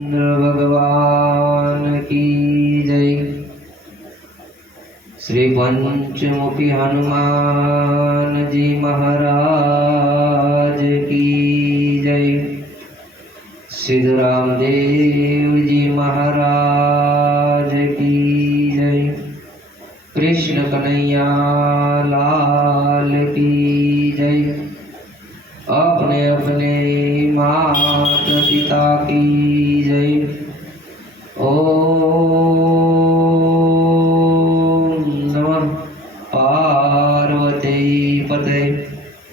भगवान की जय। श्री पंचमुखी हनुमान जी महाराज की जय। सिद्धराम देव जी महाराज की जय। कृष्ण कन्हैया लाल की जय। अपने अपने माता पिता की जय। ओम नमः पार्वती पते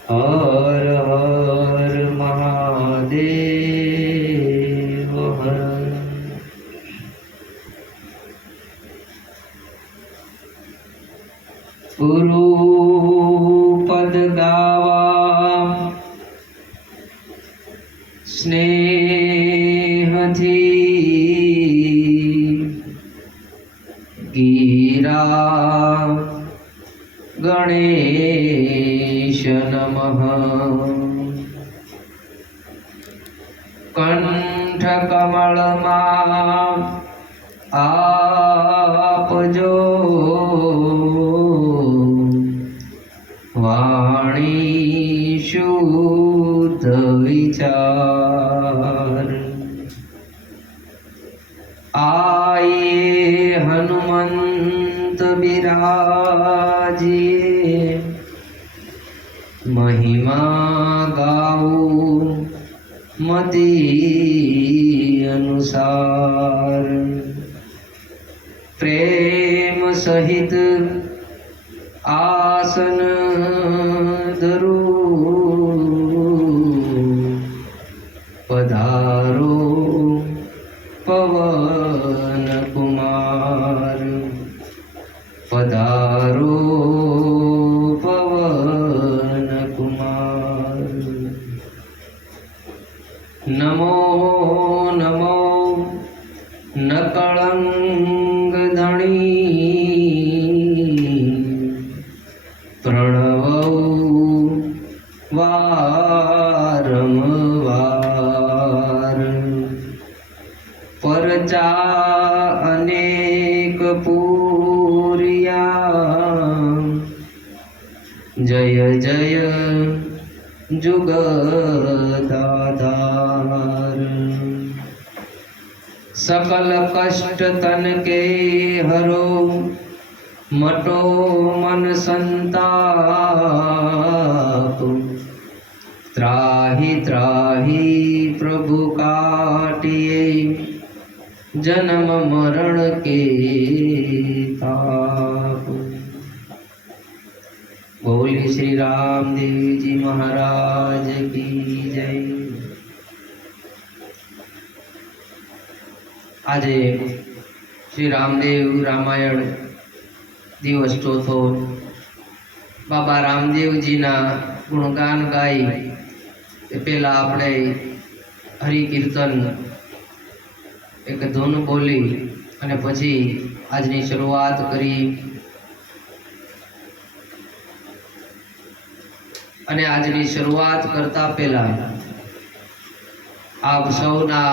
हर हर महादेव हर। गुरु पद गावा स्नेहथी गीरा गणेश नमः। कंठ कमल आपजो वाणी शुद्ध विचार। आए हनुमंत बिराजिए महिमा गाओ मति अनुसार। प्रेम सहित आसन धरो पधारो पवन कुमार। पधारो पवन कुमार। नमो नमो न कलंक धणी प्रणवौ वारंवार। परचा अनेक पूरिया जय जय जुगदाधार। सकल कष्ट तन के हरो मटो मन संताप। त्राहि त्राहि प्रभु काटिए जन्म मरण के ताप। बोली श्री रामदेव जी महाराज की जय। आज श्री रामदेव रामायण दिवस चौथो। बाबा रामदेवजी ना गुणगान गाई पहला आपणे हरि कीर्तन एक धून बोली अने पछी आजनी शुरुआत करी। अने आजनी शुरुआत करता पहला आप सौना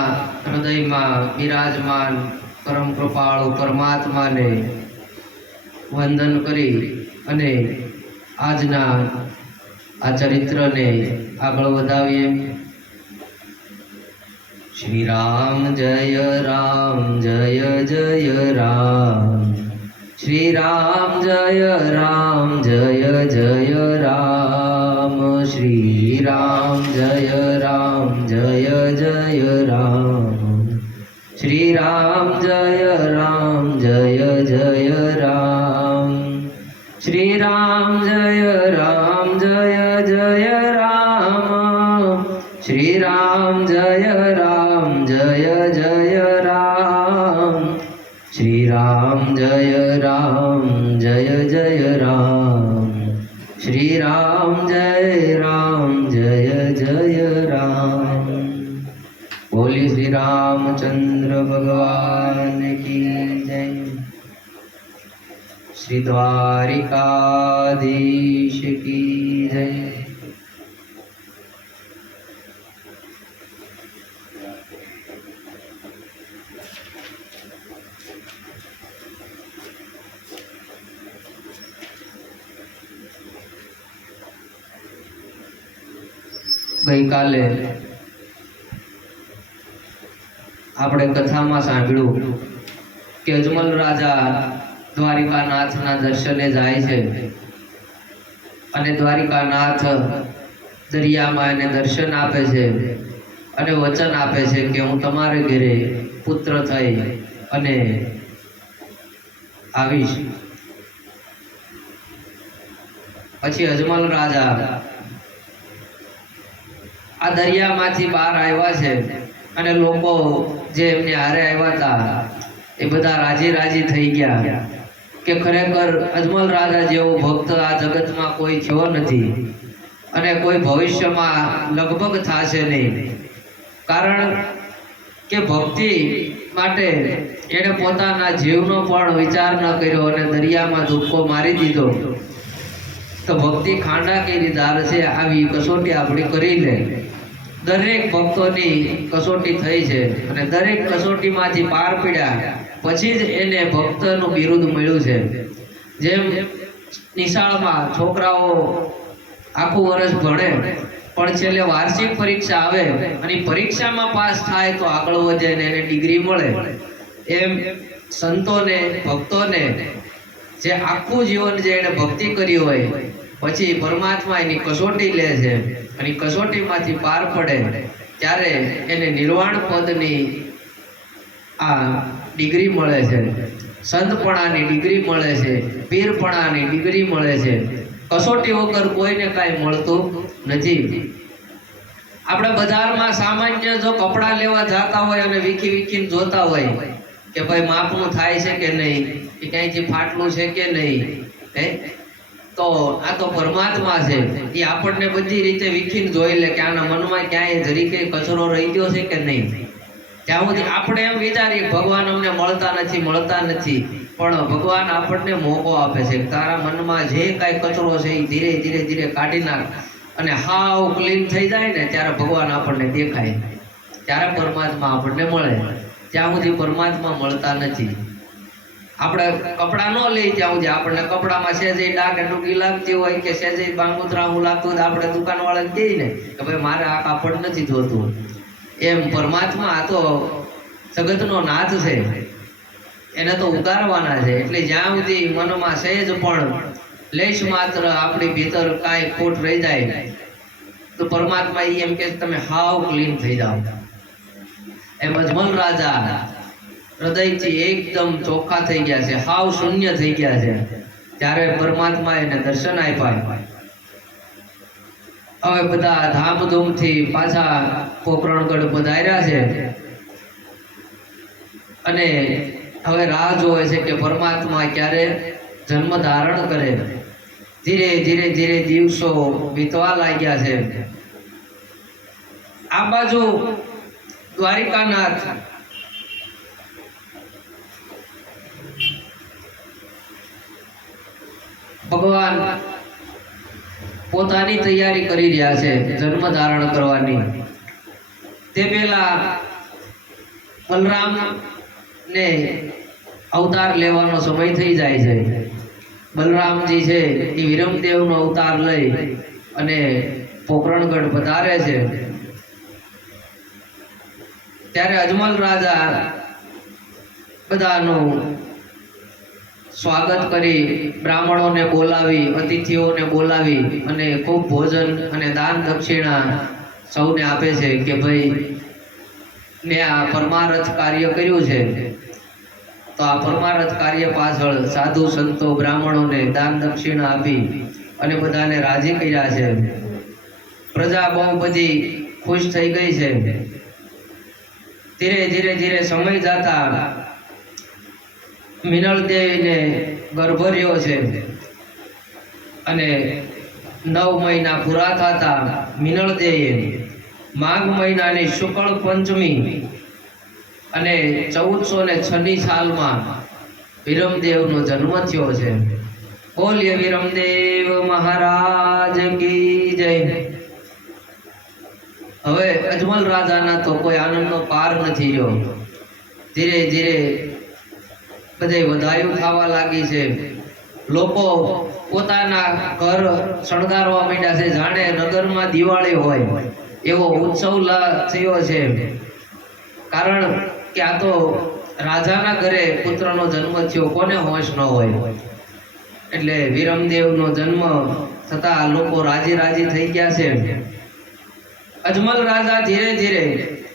हृदय में विराजमान परम कृपाळु परमात्मा ने वंदन करी अने आजना आ चरित्र ने आगळ वधावीए। श्री राम जय जय राम। श्री राम जय जय राम। श्री राम जय जय राम। श्री राम जय जय राम। श्री राम जय जय राम। श्री राम जय जय राम। श्री राम जय जय राम। श्री राम जय जय राम। बोली श्री रामचंद्र भगवान की जय। श्री द्वारिकाधीश की जय। ગઈકાલે આપણે કથામાં સાંભળ્યું કે અજમલ રાજા દ્વારિકાનાથના દર્શને જાય છે અને દ્વારિકાનાથ દરિયામાં એને દર્શન આપે છે અને વચન આપે છે કે હું તમારે ઘરે પુત્ર થઈ અને આવીશ. પછી અજમલ રાજા આ દરિયામાંથી બહાર આવ્યા છે અને લોકો જે એમને હારે આવ્યા હતા એ બધા રાજી થઈ ગયા કે ખરેખર અજમલ રાજા જેવો ભક્ત આ જગતમાં કોઈ થયો નથી અને કોઈ ભવિષ્યમાં લગભગ થશે નહીં. કારણ કે ભક્તિ માટે એણે પોતાના જીવનો પણ વિચાર ન કર્યો અને દરિયામાં ધુક્કો મારી દીધો. તો ભક્તિ ખાંડા કેરી ધાર છે, આવી કસોટી આપણે કરી લે. દરેક ભક્તોની કસોટી થઈ છે અને દરેક કસોટીમાંથી પાર પડ્યા પછી જ એને ભક્તનું બિરુદ મળ્યું છે. જેમ નિશાળમાં છોકરાઓ આખું વર્ષ ભણે પણ છેલ્લે વાર્ષિક પરીક્ષા આવે અને પરીક્ષામાં પાસ થાય તો આગળ વધે ને એને ડિગ્રી મળે, એમ સંતોને ભક્તોને જે આખું જીવન જે એને ભક્તિ કરી હોય પછી પરમાત્મા એની કસોટી લે છે અને કસોટીમાંથી પાર પડે ત્યારે એને નિર્વાણ પદની આ ડિગ્રી મળે છે, સંતપણાની ડિગ્રી મળે છે, પીરપણાની ડિગ્રી મળે છે. કસોટી વગર કોઈને કાંઈ મળતું નથી. આપણે બજારમાં સામાન્ય જો કપડાં લેવા જતા હોય અને વીખીને જોતા હોય કે ભાઈ માપનું થાય છે કે નહીં, કે ક્યાંયથી ફાટલું છે કે નહીં, તો આ તો પરમાત્મા છે, એ આપણને બધી રીતે વીખીને જોઈ લે કે આના મનમાં ક્યાંય જરીકે કચરો રહી ગયો છે કે નહીં. ત્યાં સુધી આપણે એમ વિચારીએ ભગવાન અમને મળતા નથી, પણ ભગવાન આપણને મોકો આપે છે તારા મનમાં જે કાંઈ કચરો છે એ ધીરે કાઢી નાખ અને હાવ ક્લીન થઈ જાય ને ત્યારે ભગવાન આપણને દેખાય, ત્યારે પરમાત્મા આપણને મળે. ત્યાં સુધી પરમાત્મા મળતા નથી. આપણે કપડાં ન લઈ ત્યાં સુધી આપણને કપડામાં સહેજે ડાઘ ડૂગી લાગતી હોય કે સહેજે બાંગુતરાવું લાગતું હોય આપણે દુકાનવાળાને કહીએ ને કે ભાઈ મારે આ કાપડ નથી જોતું. એમ પરમાત્મા આ તો જગતનો નાથ છે, એને તો ઉગારવાના છે. એટલે જ્યાં સુધી મનમાં સહેજ પણ લેશ માત્ર આપણી ભીતર કાંઈ ખોટ રહી જાય તો પરમાત્મા એમ કે તમે હાવ ક્લીન થઈ જાઓ. એમ અજમલ રાજા હૃદયથી એકદમ ચોખ્ખા થઈ ગયા છે, હાવ શૂન્ય થઈ ગયા છે. ત્યારે પરમાત્મા એને દર્શન આપ્યા. હવે બધા ધામધૂમથી પાછા પોકરણગઢ પધાર્યા છે અને હવે રાહ જોવે છે કે પરમાત્મા ક્યારે જન્મ ધારણ કરે. ધીરે દિવસો વીતવા લાગ્યા છે. આ બાજુ દ્વારિકાનાથ ભગવાન પોતાની તૈયારી કરી રહ્યા છે જન્મ ધારણ કરવાની. તે પહેલા બલરામ ને અવતાર લેવાનો સમય થઈ જાય છે. બલરામજી છે એ વિરમદેવનો અવતાર લઈ અને પોકરણગઢ પધારે છે. ત્યારે અજમલ રાજા બધાનું સ્વાગત કરી, બ્રાહ્મણોને બોલાવી, અતિથિઓને બોલાવી અને ખૂબ ભોજન અને દાન દક્ષિણા સૌને આપે છે કે ભાઈ મેં આ પરમારથ કાર્ય કર્યું છે તો આ પરમારથ કાર્ય પાછળ સાધુ સંતો બ્રાહ્મણોને દાન દક્ષિણા આપી અને બધાને રાજી કર્યા છે. પ્રજા બહુ બધી ખુશ થઈ ગઈ છે. ધીરે સમય જતા મિનળદેવીને ગર્ભ રહ્યો છે અને 9 મહિના પૂરા થતા મિનળદેવીએ માઘ મહિનાની શુક્લ પંચમી અને 1406ની સાલમાં વિરમદેવનો જન્મ થયો છે. બોલીએ વિરમદેવ મહારાજ કી જય. હવે અજમલ રાજાના તો કોઈ આનંદનો પાર નથી રહ્યો. ધીરે બધે વધાયું થવા લાગી છે. લોકો પોતાના ઘર શણગારવા માંડ્યા છે, જાણે નગરમાં દિવાળી હોય. એવો ઉત્સવ થયો છે, કારણ કે આ તો રાજાના ઘરે પુત્રનો જન્મ થયો, કોને હોશ ન હોય। એટલે વિરમદેવનો જન્મ થતા લોકો રાજી રાજી થઈ ગયા છે। અજમલ રાજા ધીરે ધીરે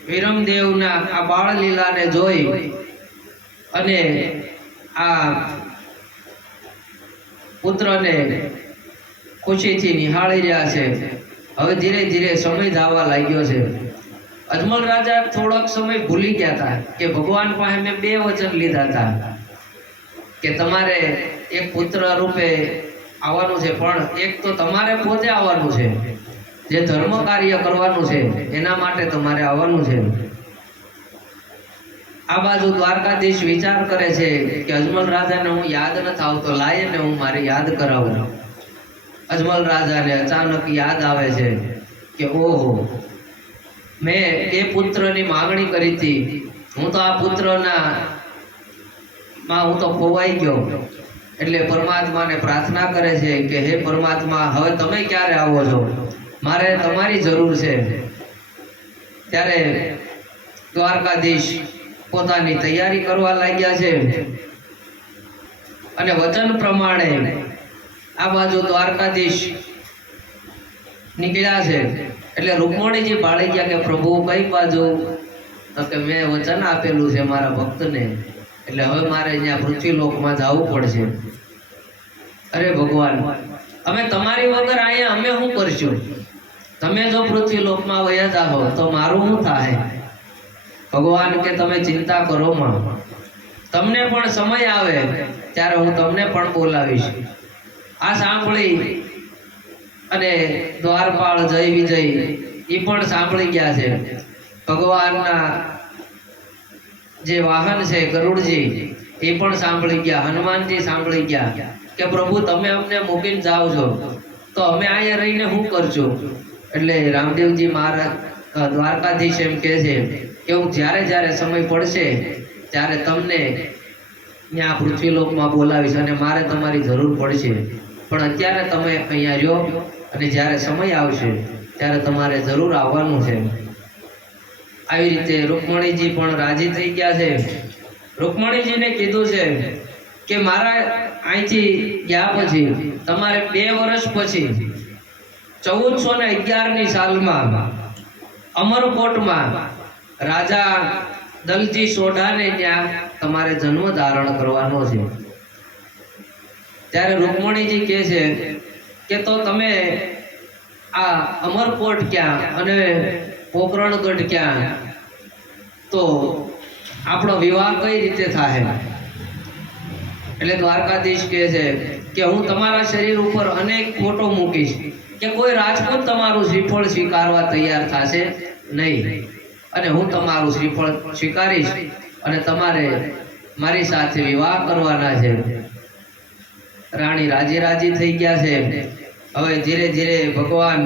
વિરમદેવના આ બાળ લીલાને જોઈ અને આ પુત્રને ખુશીથી નિહાળી રહ્યા છે। હવે ધીરે ધીરે સમય જવા લાગ્યો છે। અજમલ રાજા થોડોક સમય ભૂલી ગયા હતા કે ભગવાન પાસે મેં 2 વચન લીધા હતા કે તમારે એક પુત્ર રૂપે આવવાનું છે, પણ એક તો તમારે પોતે આવવાનું છે, જે ધર્મ કાર્ય કરવાનું છે એના માટે તમારે આવવાનું છે। આ બાજુ દ્વારકાધીશ વિચાર કરે છે કે અજમલ રાજાને હું યાદ નથી આવતો, લાય ને હું મારી યાદ કરાવું। અજમલ રાજાને અચાનક યાદ આવે છે કે ઓહો, મેં એ પુત્રની માંગણી કરી હતી, હું તો આ પુત્રના માં હું તો ખોવાઈ ગયો। એટલે પરમાત્માને પ્રાર્થના કરે છે કે હે પરમાત્મા, હવે તમે ક્યારે આવો છો, મારે તમારી જરૂર છે। ત્યારે દ્વારકાધીશ પોતાની તૈયારી કરવા લાગ્યા છે અને વચન પ્રમાણે આ બાજુ દ્વારકાધીશ નીકળ્યા છે। એટલે રૂકમણીજી ભાળી ગયા કે પ્રભુ કઈ બાજુ? તો કે મેં વચન આપેલું છે મારા ભક્તને, એટલે હવે મારે અહીંયા પૃથ્વીલોકમાં જવું પડશે। અરે ભગવાન, અમે તમારી વગર અહીંયા અમે શું કરશું? તમે જો પૃથ્વીલોકમાં વયા જાઓ તો મારું શું થાય? ભગવાન કે તમે ચિંતા કરો માં, તમને પણ સમય આવે ત્યારે હું તમને પણ બોલાવીશ। આ સાંભળી અને દ્વારપાળ જય વિજય એ પણ સાંભળી ગયા છે। ભગવાનના જે વાહન છે ગરુડજી એ પણ સાંભળી ગયા, હનુમાનજી સાંભળી ગયા કે પ્રભુ તમે અમને મૂકીને જાઓ છો તો અમે અહીંયા રહીને શું કરશું? એટલે રામદેવજી મહારાજ દ્વારકાધીશ એમ કહે છે કે હું જ્યારે જ્યારે સમય પડશે ત્યારે તમને ત્યાં પૃથ્વીલોકમાં બોલાવીશ અને મારે તમારી જરૂર પડશે, પણ અત્યારે તમે અહીંયા રહ્યો અને જ્યારે સમય આવશે ત્યારે તમારે જરૂર આવવાનું છે। આવી રીતે રૂકમણીજી પણ રાજી થઈ ગયા છે। રૂકમણીજીને કીધું છે કે મારા અહીંથી ગયા પછી તમારે 2 વર્ષ પછી 1411ની સાલમાં અમરકોટમાં રાજા દલજી સોઢાને ત્યાં તમારે જન્મ ધારણ કરવાનો છે। ત્યારે રૂકમણીજી કહે છે કે તો તમે આ અમરકોટ ક્યાં અને પોકરણગઢ ક્યાં, તો આપણો વિવાહ કઈ રીતે થાય? એટલે દ્વારકાધીશ કહે છે કે હું તમારા શરીર ઉપર અનેક ફોટો મૂકીશ કે કોઈ રાજપૂત તમારું શ્રીફળ સ્વીકારવા તૈયાર થશે નહીં, અને હું તમારું શ્રીફળ સ્વીકારીશ અને તમારે મારી સાથે વિવાહ કરવાના છે। રાણી રાજી રાજી થઈ ગયા છે। હવે ધીરે ધીરે ભગવાન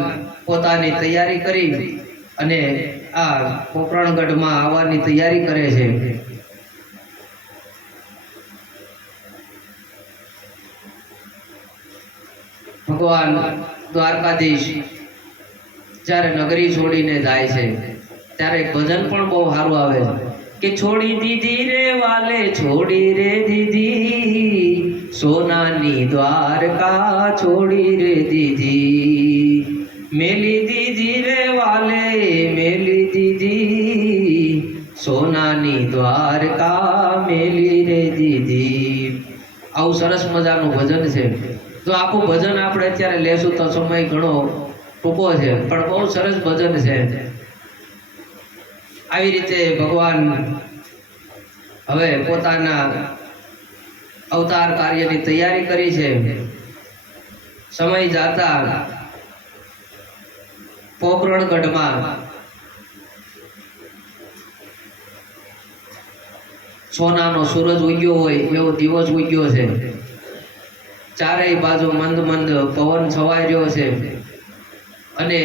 પોતાની તૈયારી કરી અને આ પોકરણગઢમાં આવવાની તૈયારી કરે છે। ભગવાન દ્વારકાધીશ જ્યારે નગરી છોડીને જાય છે ત્યારે એક ભજન પણ બહુ સારું આવે છે કે છોડી દીધી રે વાલે છોડી રે દીધી, સોનાની દ્વારકા છોડી રે દીધી, મેલી દીધી રે વાલે મેલી દીધી, સોનાની દ્વારકા મેલી રે દીધી। આવું સરસ મજાનું ભજન છે। જો આખું ભજન આપણે અત્યારે લેશું તો સમય ઘણો ટૂંકો છે, પણ બહુ સરસ ભજન છે। આવી રીતે ભગવાન હવે પોતાના અવતાર કાર્યની તૈયારી કરી છે। સમય જાતા પોકરણગઢમાં સોનાનો સૂરજ ઉગ્યો હોય એવો દિવસ ઉગ્યો છે। ચારેય બાજુ મંદ મંદ પવન છવાઈ રહ્યો છે અને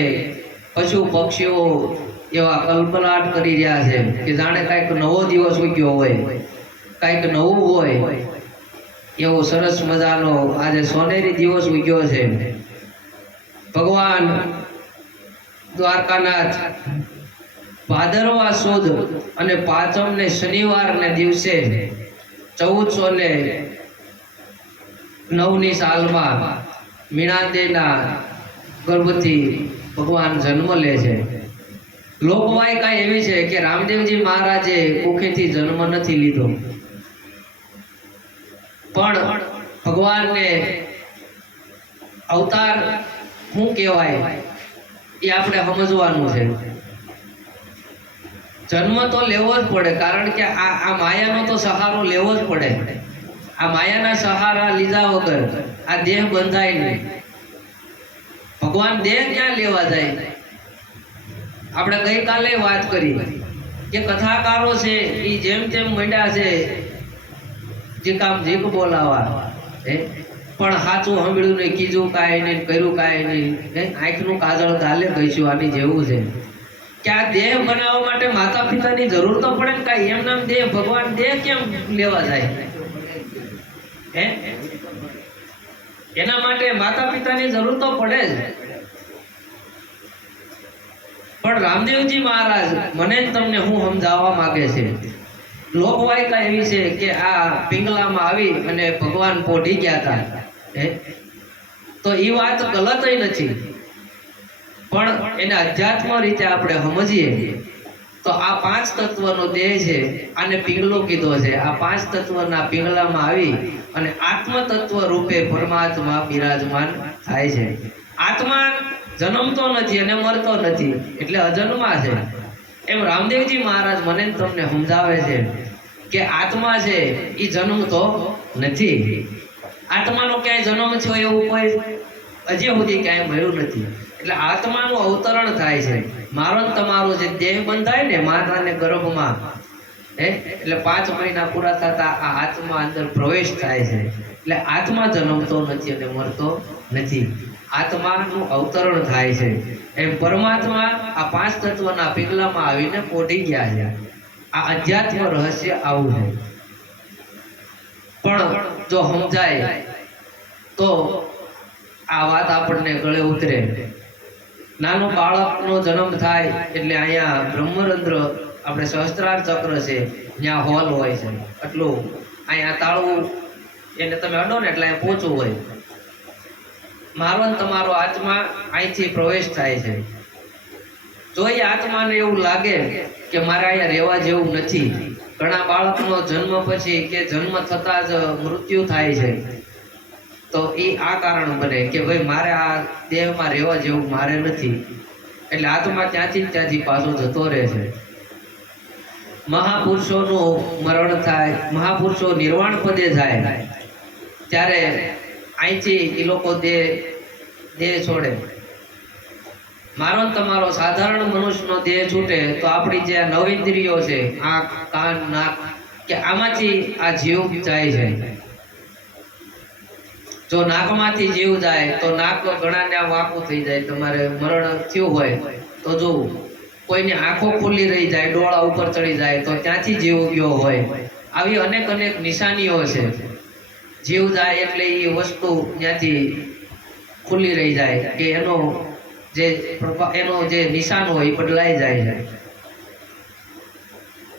પશુ પક્ષીઓ એવા કલકલાટ કરી રહ્યા છે કે જાણે કાંઈક નવો દિવસ ઉગ્યો હોય, કાંઈક નવું હોય એવો સરસ મજાનો આજે સોનેરી દિવસ ઉગ્યો છે। ભગવાન દ્વારકાનાથ ભાદરવા સુદ અને પાંચમ ને શનિવાર ને દિવસે 1409 સાલમાં મીણાદેના ગર્ભથી ભગવાન જન્મ લે છે. લોકવાયકા એવી છે કે રામદેવજી મહારાજે કુખેથી જન્મ નથી લીધો, પણ ભગવાનને અવતાર શું કહેવાય એ આપણે સમજવાનું છે. જન્મ તો લેવો જ પડે, કારણ કે આ માયાનો તો સહારો લેવો જ પડે. આ માયાના સહારા લીધા વગર આ દેહ બંધાય નહીં. ભગવાન દેહ ક્યાં લેવા જાય? આપણે ગઈકાલે વાત કરી કે કથાકારો છે એ જેમ તેમ મંડ્યા છે જીકામ જીક બોલાવા, પણ સાચું સાંભળ્યું નહીં, કીધું કાંઈ નહીં, કર્યું કાંઈ નહીં. આંખનું કાજળ ગાલે ગઈશું આની જેવું છે કે આ દેહ બનાવવા માટે માતા પિતાની જરૂર તો પડે ને. કાંઈ એમ નામ દેહ, ભગવાન દેહ કેમ લેવા જાય? એના માટે માતા પિતાની જરૂર તો પડે જ. પણ રામદેવજી મહારાજ મને તમને હું સમજાવવા માંગે છે, લોકવાયકા એવી છે કે આ પિંગલામાં આવી અને ભગવાન પોઢી ગયા હતા, તો એ વાત ગલત નથી, પણ એને અધ્યાત્મ રીતે આપણે સમજીએ તો આ પાંચ તત્વનો દેહ છે, આને પિંગલો કીધો છે. આ પાંચ તત્વના પિંગલામાં આવી અને આત્મ તત્વ રૂપે પરમાત્મા બિરાજમાન થાય છે. આત્મા જન્મતો નથી અને મરતો નથી, એટલે અજન્મા છે. એમ રામદેવજી મહારાજ મને તમને સમજાવે છે કે આત્મા છે એ જન્મતો નથી. આત્માનો ક્યાંય જન્મ થયો એવું કોઈ હજી સુધી ક્યાંય મળ્યું નથી. એટલે આત્માનું અવતરણ થાય છે. મારો ને તમારો જે દેહ બંધાય ને માતાને ગર્ભમાં, એટલે 5 મહિના પૂરા થતા આ આત્મા અંદર પ્રવેશ થાય છે. એટલે આત્મા જન્મતો નથી અને મરતો નથી, આત્માનું અવતરણ થાય છે. એમ પરમાત્મા આ પાંચ તત્વના પિંગલામાં આવીને પોઢી ગયા છે. આ અધ્યાત્મ રહસ્ય આવું છે. પણ જો સમજાય તો આ વાત આપણને ગળે ઉતરે. નાનો બાળકનો જન્મ થાય એટલે અહીંયા બ્રહ્મરંધ્ર, આપણે સહસ્ત્રાર ચક્ર છે ત્યાં હોલ હોય છે, એટલું અહીંયા તાળવું એને તમે અડો ને એટલે અહીંયા પહોંચવું હોય. મારો ને તમારો આત્મા અહીંથી પ્રવેશ થાય છે. જો એ આત્માને એવું લાગે કે મારે અહીંયા રહેવા જેવું નથી, ઘણા બાળકનો જન્મ પછી કે જન્મ થતા જ મૃત્યુ થાય છે, તો એ આ કારણ બને કે ભાઈ મારે આ દેહમાં રહેવા જેવું મારે નથી, એટલે આત્મા ત્યાંથી પાછો જતો રહે છે. મહાપુરુષોનું મરણ થાય, મહાપુરુષો નિર્વાણ પદે જાય ત્યારે અહીંથી એ લોકો દેહ છોડે. મારો તમારો સાધારણ મનુષ્યનો દેહ છૂટે તો આપણી જે નવેન્દ્રિયો છે, આંખ, કાન, નાક, કે આમાંથી આ જીવ જાય છે. જો નાકમાંથી જીવ જાય તો નાક ઘણાને વાંકું થઈ જાય. તમારે મરણ થયું હોય તો જો કોઈની આંખો ખુલ્લી રહી જાય, ડોળા ઉપર ચડી જાય તો ત્યાંથી જીવ ગયો હોય. આવી અનેક નિશાનીઓ છે. જીવ જાય એટલે એ વસ્તુ ત્યાંથી ખુલ્લી રહી જાય કે એનો જે નિશાન હોય એ બદલાઈ જાય છે.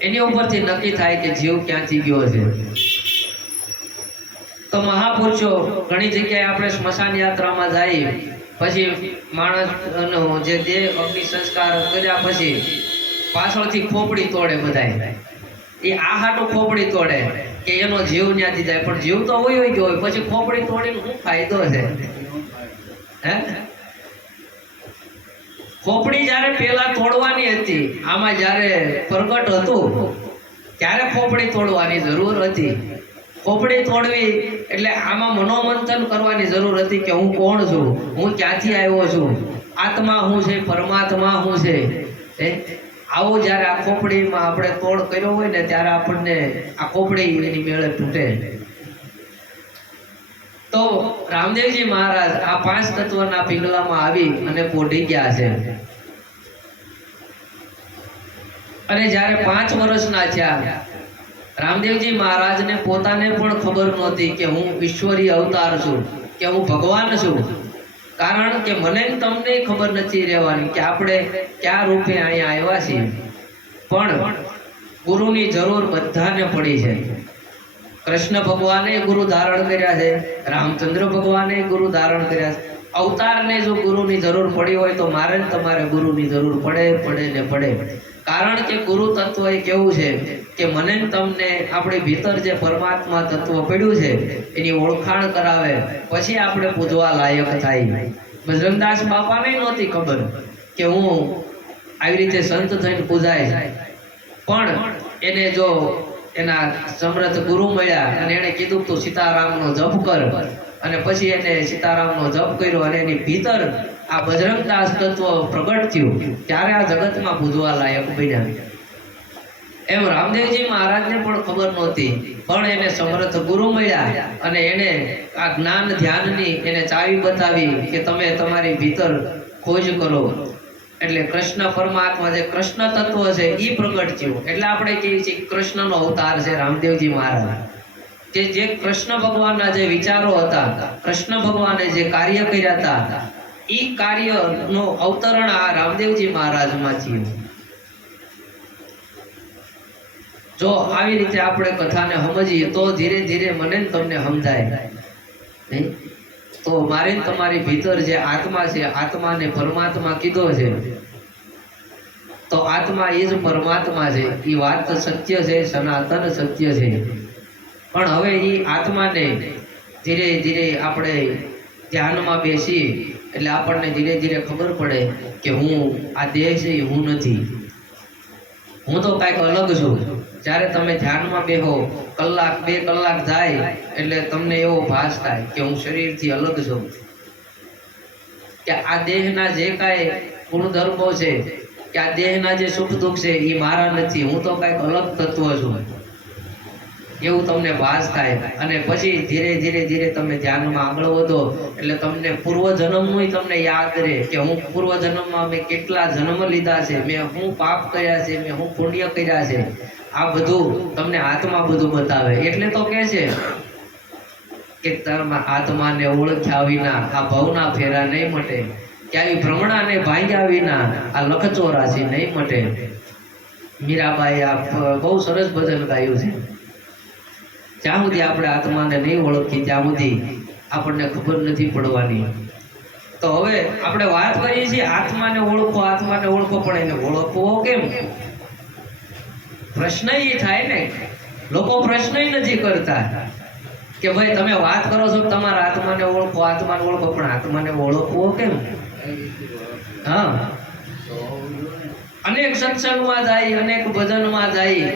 એની ઉપરથી નક્કી થાય કે જીવ ક્યાંથી ગયો છે. તો મહાપુરુષો ઘણી જગ્યાએ આપણે સ્મશાન યાત્રામાં જઈએ પછી માણસનો જે દેહ અગ્નિ સંસ્કાર કર્યા પછી પાછળથી ખોપડી તોડે બધાય. એ આ હાટું ખોપડી તોડે કે એનો જીવ ત્યાંથી જાય, પણ જીવ તો હોય ગયો હોય, પછી ખોપડી તોડીને શું ફાયદો છે? ખોપડી જ્યારે પેલા તોડવાની હતી, આમાં જ્યારે પ્રગટ હતું ત્યારે ખોપડી તોડવાની જરૂર હતી. ખોપડી તોડવી એટલે આમાં મનોમંથન કરવાની જરૂર હતી કે હું કોણ છું, હું ક્યાંથી આવ્યો છું, આત્મા શું છે, પરમાત્મા શું છે. આવું જ્યારે આ ખોપડીમાં આપણે તોડ કર્યો હોય ને ત્યારે આપણને આ ખોપડી એની મેળે તૂટે. તો રામદેવજી મહારાજ આ પાંચ તત્વના પિંગલામાં આવી અને પોઢી ગયા છે. અને જ્યારે 5 વર્ષના થયા, રામદેવજી મહારાજને પોતાને પણ ખબર નહોતી કે હું ઈશ્વરી અવતાર છું, કે હું ભગવાન છું. કારણ કે મને ને તમને ખબર નથી રહેવાની કે આપણે ક્યાં રૂપે અહીંયા આવ્યા છીએ, પણ ગુરુની જરૂર બધાને પડી છે. કૃષ્ણ ભગવાને ગુરુ ધારણ કર્યા છે, રામચંદ્ર ભગવાને ગુરુ ધારણ કર્યા છે. અવતારને જો ગુરુની જરૂર પડી હોય તો મારે ને તમારે ગુરુની જરૂર પડે ને પડે. કારણ કે ગુરુ તત્વ એ કેવું છે કે મને ને તમને આપણી ભીતર જે પરમાત્મા તત્વ પડ્યું છે એની ઓળખાણ કરાવે, પછી આપણે પૂજવા લાયક થાય. બજરંગદાસ બાપાને નહોતી ખબર કે હું આવી રીતે સંત થઈને પૂજાય, પણ એને જો એના સમર્થ ગુરુ મળ્યા અને એને કીધું તું સીતારામનો જપ કર, અને પછી એને સીતારામનો જપ કર્યો અને એની ભીતર આ બજરંગદાસ તત્વ પ્રગટ થયું, ત્યારે આ જગતમાં પૂજવા લાયક બન્યા. એમ રામદેવજી મહારાજને પણ ખબર નહોતી, પણ એને સમર્થ ગુરુ મળ્યા અને એને આ જ્ઞાન ધ્યાનની એને ચાવી બતાવી કે તમે તમારી ભીતર ખોજ કરો. એટલે કૃષ્ણ પરમાત્મા જે કૃષ્ણ તત્વ છે એ પ્રગટ થયું. એટલે આપણે કહીએ છીએ કૃષ્ણનો અવતાર છે રામદેવજી મહારાજ, કે જે કૃષ્ણ ભગવાનના જે વિચારો હતા, કૃષ્ણ ભગવાને જે કાર્ય કર્યા હતા, એ કાર્યનો અવતરણ આ રામદેવજી મહારાજમાં થયું. જો આવી રીતે આપણે કથાને સમજીએ તો ધીરે ધીરે મને ને તમને સમજાય. તો મારે તમારી ભીતર જે આત્મા છે, આત્માને પરમાત્મા કીધો છે, તો આત્મા એ જ પરમાત્મા છે. એ વાત સત્ય છે, સનાતન સત્ય છે. પણ હવે એ આત્માને ધીરે ધીરે આપણે ધ્યાનમાં બેસી એટલે આપણને ધીરે ધીરે ખબર પડે કે હું આ દેહ છે એ હું નથી, હું તો કાંઈક અલગ છું. જ્યારે તમે ધ્યાનમાં બેહો, કલાક 2 કલાક જાય એટલે તમને એવો ભાસ થાય કે હું શરીરથી અલગ છું, કે આ દેહના જે કાંઈ ગુણધર્મો છે, કે આ દેહના જે સુખ દુઃખ છે એ મારા નથી, હું તો કાંઈક અલગ તત્વ છું, એવું તમને ભાસ થાય. અને પછી ધીરે ધીરે ધીરે તમે ધ્યાનમાં આગળ વધો એટલે તમને પૂર્વજન્મનું તમને યાદ રહે કે હું પૂર્વજન્મમાં મેં કેટલા જન્મ લીધા છે, મેં હું પાપ કર્યા છે, મેં હું પુણ્ય કર્યા છે. આ બધું તમને આત્મા બધું બતાવે. એટલે તો કહે છે કે તારા આત્માને ઓળખ્યા વિના આ ભવના ફેરા નહીં મટે, કે આવી ભ્રમણાને ભાંગ્યા વિના આ લખચોરાશી નહીં મટે. મીરાબાઈ આ બહુ સરસ ભજન ગાયું છે. જ્યાં સુધી આપણે આત્માને નહીં ઓળખી ત્યાં સુધી આપણને ખબર નથી પડવાની. તો હવે આપણે વાત કરીએ છીએ આત્માને ઓળખો, આત્માને ઓળખો, પણ એને ઓળખવો કેમ? પ્રશ્ન એ થાય ને, લોકો પ્રશ્ન નથી કરતા કે ભાઈ તમે વાત કરો છો તમારા આત્માને ઓળખો, આત્માને ઓળખો, પણ આત્માને ઓળખવો કેમ? હા, અનેક સત્સંગમાં જાય, અનેક ભજનમાં જાય,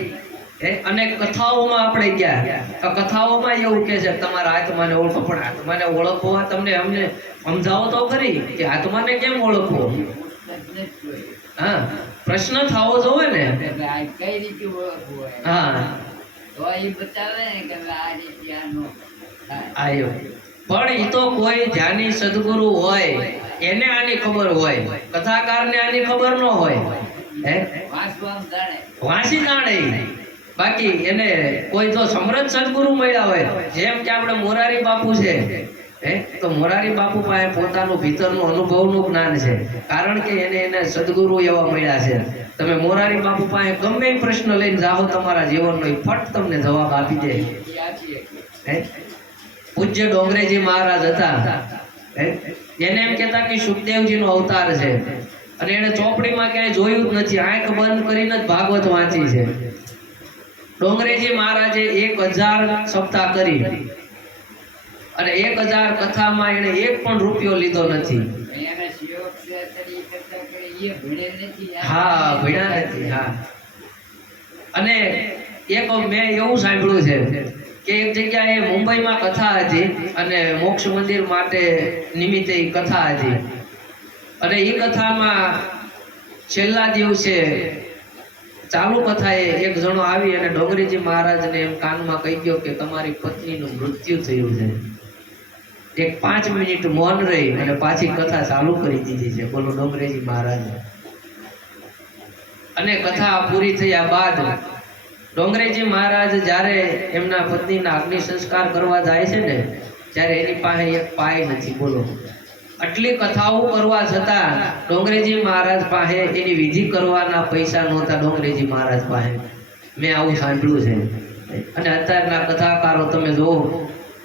અનેક કથાઓમાં આપણે ગયા, તો કથાઓમાં એવું કે છે તમારા આત્માને ઓળખો, પણ આત્માને ઓળખવા તમને અમને સમજાવો તો ખરી કે આત્માને કેમ ઓળખવો? હા, પ્રશ્ન થવો જોવે ને. કઈ રીતે ઓળખવું? હા, તો એ બતાવે ને કે આ રીતે આનો આયો. પણ એ તો કોઈ ધ્યાની સદગુરુ હોય એને આની ખબર હોય, કથાકારને આની ખબર ન હોય. હે, વાંચવાનું જાણે, વાંચી જાણે. બાકી એને કોઈ તો સમર્થ સદગુરુ મળ્યા હોય, જેમ કે આપણે મોરારી બાપુ છે, તો મોરારી બાપુ પાસે પોતાનું ભીતરનું અનુભવનું જ્ઞાન છે, કારણ કે એને સદગુરુ એવા મળ્યા છે. તમે મોરારી બાપુ પાસે ગમે એ પ્રશ્ન લઈને જાઓ તમારા જીવનનો, ફટ તમને જવાબ આપી દે. પૂજ્ય ડોંગરેજી મહારાજ હતા, એને એમ કહેતા કે સુખદેવજીનો અવતાર છે, અને એને ચોપડીમાં ક્યાંય જોયું જ નથી, આંખ બંધ કરીને જ ભાગવત વાંચી છે. ડોંગરેજી મહારાજે 1000 સપ્તાહ કરી અને 1000 કથામાં એને 1 પણ રૂપિયો લીધો નથી. હા, ભણ્યા નથી. હા, અને એક મેં એવું સાંભળ્યું છે કે એક જગ્યાએ મુંબઈમાં કથા હતી અને મોક્ષ મંદિર માટે નિમિત્તે કથા હતી, અને એ કથામાં છેલ્લા દિવસે ચાલુ કથાએ એક જણો આવી અને ડોંગરેજી મહારાજને એમ કાનમાં કહી ગયો કે તમારી પત્નીનું મૃત્યુ થયું છે. એક 5 મિનિટ મૌન રહી અને પાછી કથા ચાલુ કરી દીધી છે. બોલો ડોંગરેજી મહારાજ. અને કથા પૂરી થયા બાદ ડોંગરેજી મહારાજ જ્યારે એમના પત્નીના અગ્નિ સંસ્કાર કરવા જાય છે ને, ત્યારે એની પાસે એક પાય નથી. બોલો, આટલી કથાઓ કરવા છતાં ડોંગરેજી મહારાજ પાસે એની વિધિ કરવાના પૈસા નહોતા ડોંગરેજી મહારાજ પાસે. મેં આવું સાંભળ્યું છે. અને અત્યારના કથાકારો તમે જુઓ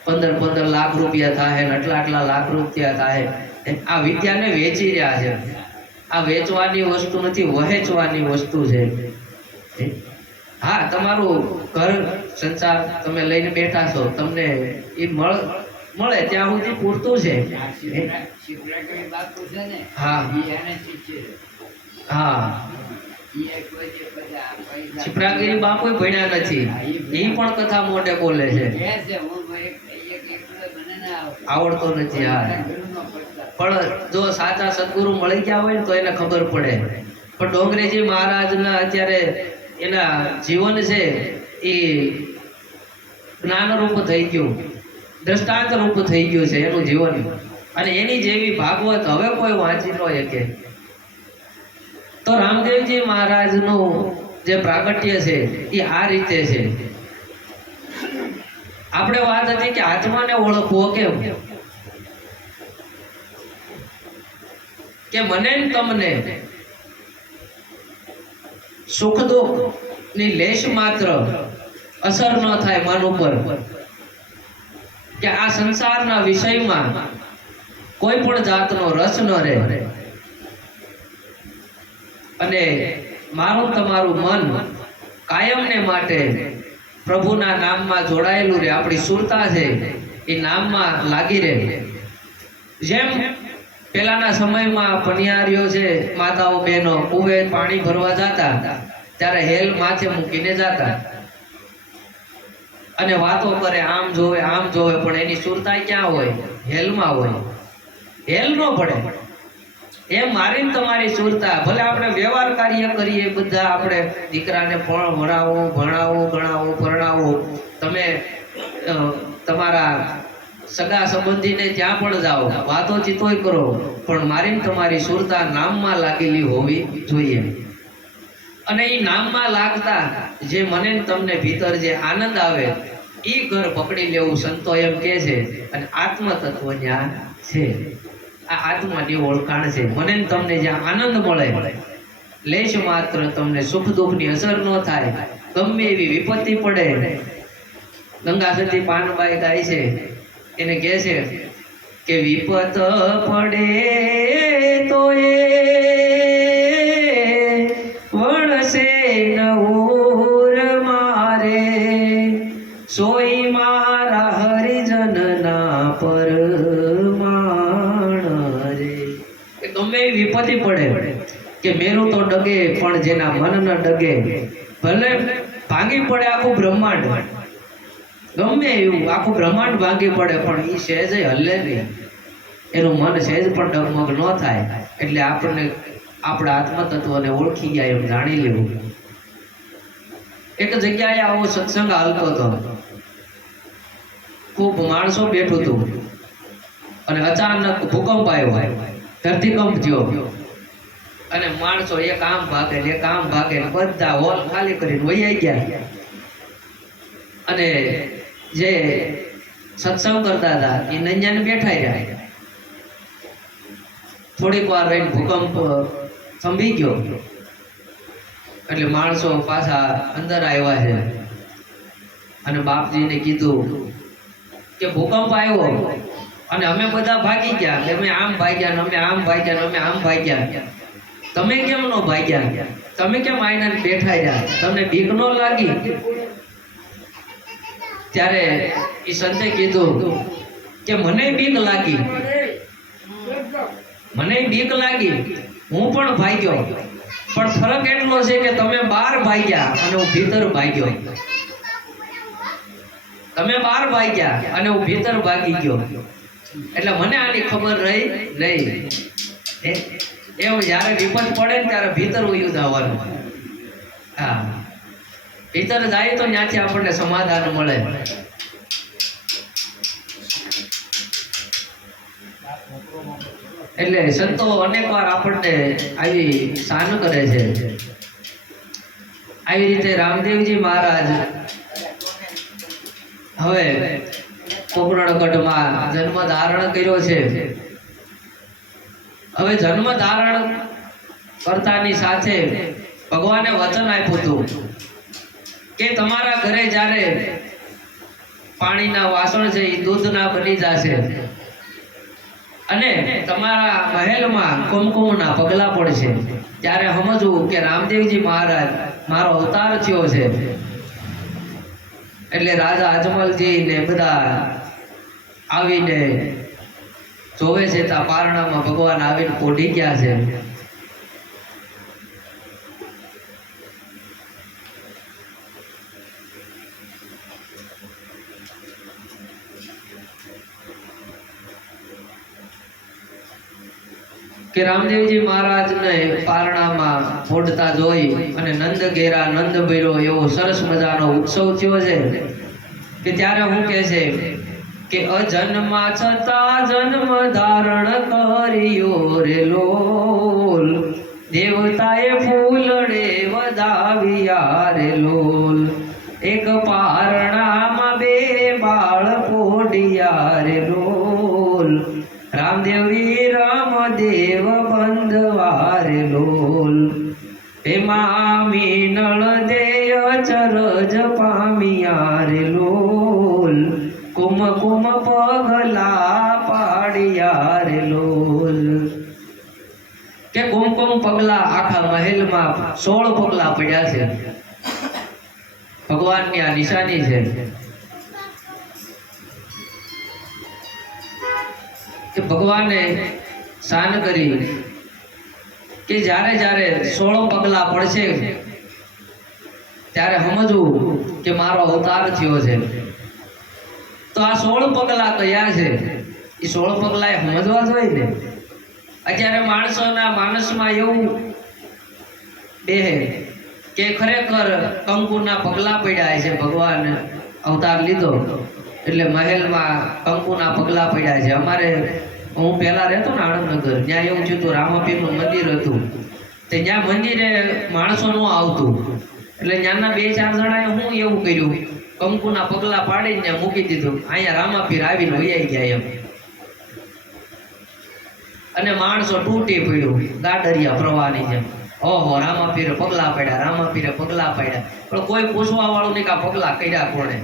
15 લાખ રૂપિયા થાય ને આટલા લાખ રૂપિયા થાય. આ વિદ્યાને વેચી રહ્યા છે. આ વેચવાની વસ્તુ નથી, વહેંચવાની વસ્તુ છે. હા, તમારું ઘર સંસાર તમે લઈને બેઠા છો, તમને એ મળે ત્યાં સુધી પૂરતું છે. શિવરાત્રી બાપુ છે ને, હા. ઈ એને શીખે. હા, ઈ એક વચ્ચે બધા પૈસા શિપ્રાગીરી બાપુ ભણ્યા નથી, એ પણ કથા મોઢે બોલે છે. કહે છે, હું એકલો મને ના આવડતો નથી. હા, ગુરુનો પડતા. પણ જો સાચા સદગુરુ મળી ગયા હોય ને તો એને ખબર પડે. પણ ડોંગરેજી મહારાજના અત્યારે એના જીવન છે એ જ્ઞાન રૂપ થઈ ગયું, દ્રષ્ટાંત રૂપ થઈ ગયું છે એનું જીવન. અને એની જેવી ભાગવત હવે કોઈ વાંચી ન શકે. તો રામદેવજી મહારાજનું જે પ્રાગટ્ય છે એ આ રીતે છે. આપણે વાત હતી કે આત્માને ઓળખવો કેમ, કે મને ને તમને સુખ દુઃખ ની લેશ માત્ર અસર ન થાય મન ઉપર, કે આ સંસારના વિષયમાં કોઈ પણ જાતનો રસ ન રહે, અને મારું તમારું મન કાયમને માટે પ્રભુના નામમાં જોડાયેલું રહે, આપણી સુરતા છે એ નામમાં લાગી રહે. જેમ પેલાના સમયમાં પનિયારીઓ છે, માતાઓ બહેનો કુવે પાણી ભરવા જતા ત્યારે હેલ માથે મૂકીને જતા અને વાતો કરે, આમ જોવે આમ જોવે, પણ એની સુરતા ક્યાં હોય? હેલમાં હોય. હેલ ન પડે. એમ મારી તમારી સુરતા, ભલે આપણે વ્યવહાર કાર્ય કરીએ, બધા આપણે દીકરાને પણ ભણાવો ગણાવો પરણાવો, તમે તમારા સગા સંબંધીને ત્યાં પણ જાઓ, વાતો ચીતોય કરો, પણ મારી તમારી સુરતા નામમાં લાગેલી હોવી જોઈએ. અને એ નામમાં લાગતા જે મને ને તમને ભીતર જે આનંદ આવે એ ઘર પકડી લેવું, સંતો એમ કહે છે. અને આત્મ તત્વ જ્યાં છે, આ આત્માની ઓળખાણ છે. મને ને તમને જ્યાં આનંદ મળે, લેશ માત્ર તમને સુખ દુઃખની અસર ન થાય, ગમે એવી વિપત્તિ પડે. ગંગા સતી પાનબાઈ ગાય છે, એને કહે છે કે વિપત પડે તો એ વણસે નવોર મારે, સોઈ મારા હરિજનના પરમાણ રે. કે ગમે એવી વિપત્તિ પડે, કે મેરું તો ડગે પણ જેના મન ન ડગે, ભલે ભાંગી પડે આખું બ્રહ્માંડ, ગમે એવું આખું બ્રહ્માંડ ભાંગી પડે, પણ એ સહેજ હલે નહીં, એનું મન સહેજ પણ ડગમગ ન થાય. એટલે આપણને આપણા આત્મતત્વને ઓળખી ગયા એમ જાણી લેવું. એક જગ્યાએ આવો સત્સંગ હાલતો હતો, ખૂબ માણસો બેઠું હતું, અને અચાનક ભૂકંપ આવ્યો, ધરતીકંપ થયો, અને માણસો એક આમ ભાગે ને એક આમ ભાગે ને બધા હોલ ખાલી કરીને વહી ગયા. અને જે સત્સંગ કરતા હતા એ નંજાને બેઠા રહ્યા. થોડીક વાર રહીને ભૂકંપ થંભી ગયો, એટલે માણસો પાછા અંદર આવ્યા છે. અને બાપજીને કીધું કે ભૂકંપ આવ્યો અને અમે બધા ભાગી ગયા, અમે આમ ભાગ્યા ને અમે આમ ભાગ્યા ને અમે આમ ભાગ્યા, તમે કેમ નો ભાગ્યા? તમે કેમ આઈને બેઠા રહ્યા? તમને બીક નો લાગી? ત્યારે એ સંતે કીધું કે મને બીક લાગી, મને બીક લાગી, હું પણ ભાગ્યો, પણ ફરક એટલો છે કે તમે બહાર ભાગ્યા અને હું ભીતર ભાગ્યો. તમે બહાર ભાગ્યા અને હું ભીતર ભાગી ગયો, એટલે મને આની ખબર રહી નહીં. એવું જ્યારે વિપત પડે ને ત્યારે ભીતર ઉયું જવાનું. હા, ભીતર જાય તો ત્યાંથી આપણને સમાધાન મળે. એટલે સંતો અનેક વાર આપણને આવી શાન કરે છે. આવી રીતે રામદેવજી મહારાજ હવે પોકરણગઢમાં જન્મ ધારણ કર્યો છે. હવે જન્મ ધારણ કરતાની સાથે ભગવાને વચન આપ્યું હતું કે તમારા ઘરે જ્યારે પાણીના વાસણ છે એ દૂધના બની જશે અને તમારા મહેલમાં કુમકુમના પગલા પડશે ત્યારે સમજવું કે રામદેવજી મહારાજ મારો અવતાર થયો છે. એટલે રાજા અજમલજી ને બધા આવીને જોવે છે ત્યાં પારણામાં ભગવાન આવીને પોઢી ગયા છે. કે રામદેવજી મહારાજને પારણામાં ફોડતા જોઈ અને નંદ ઘેરા નંદ ભૈરો એવો સરસ મજાનો ઉત્સવ થયો છે કે ત્યારે હું કહે છે કે અજન્મા છતાં જન્મ ધારણ કર્યો રે લોલ, દેવતાએ ફૂલડે વધાવ્યા રે લોલ, એક પારણામાં બે બાળ પોઢિયા રે લોલ, રામદેવી રામદેવ બંધવા રે લોલ, એમાં મીનળ દેય ચરજ પામ્યા રે લોલ, કુમકુમ પગલા પાડ્યા રે લોલ. કે કુમકુમ પગલા આખા મહેલમાં 16 પગલા પડ્યા છે. ભગવાનની આ નિશાની છે કે ભગવાને શાન કરી કે જ્યારે જ્યારે 16 પગલા પડશે ત્યારે સમજવું કે મારો અવતાર થયો છે. તો આ 16 પગલા કયા છે એ 16 પગલા એ સમજવા જોઈએ ને. અત્યારે માણસોના માનસમાં એવું બેહે કે ખરેખર કંકુના પગલા પડ્યા છે. ભગવાન અવતાર લીધો એટલે મહેલમાં કંકુના પગલા પડ્યા છે. અમારે હું પહેલા રહેતો ને આણંદનગર, ત્યાં એવું થયું હતું, રામાપીરનું મંદિર હતું તે ત્યાં મંદિરે માણસો નું આવતું એટલે ત્યાંના 2-4 જણાએ હું એવું કર્યું, કંકુના પગલા પાડીને ત્યાં મૂકી દીધું. અહીંયા રામાપીર આવીને વૈયા ગયા એમ. અને માણસો તૂટી પડ્યું ગાડરિયા પ્રવાહની જેમ. ઓહો, રામાપીરે પગલા પાડ્યા, રામાપીરે પગલા પાડ્યા. પણ કોઈ પૂછવા વાળું નહીં કે આ પગલા કર્યા કોણે.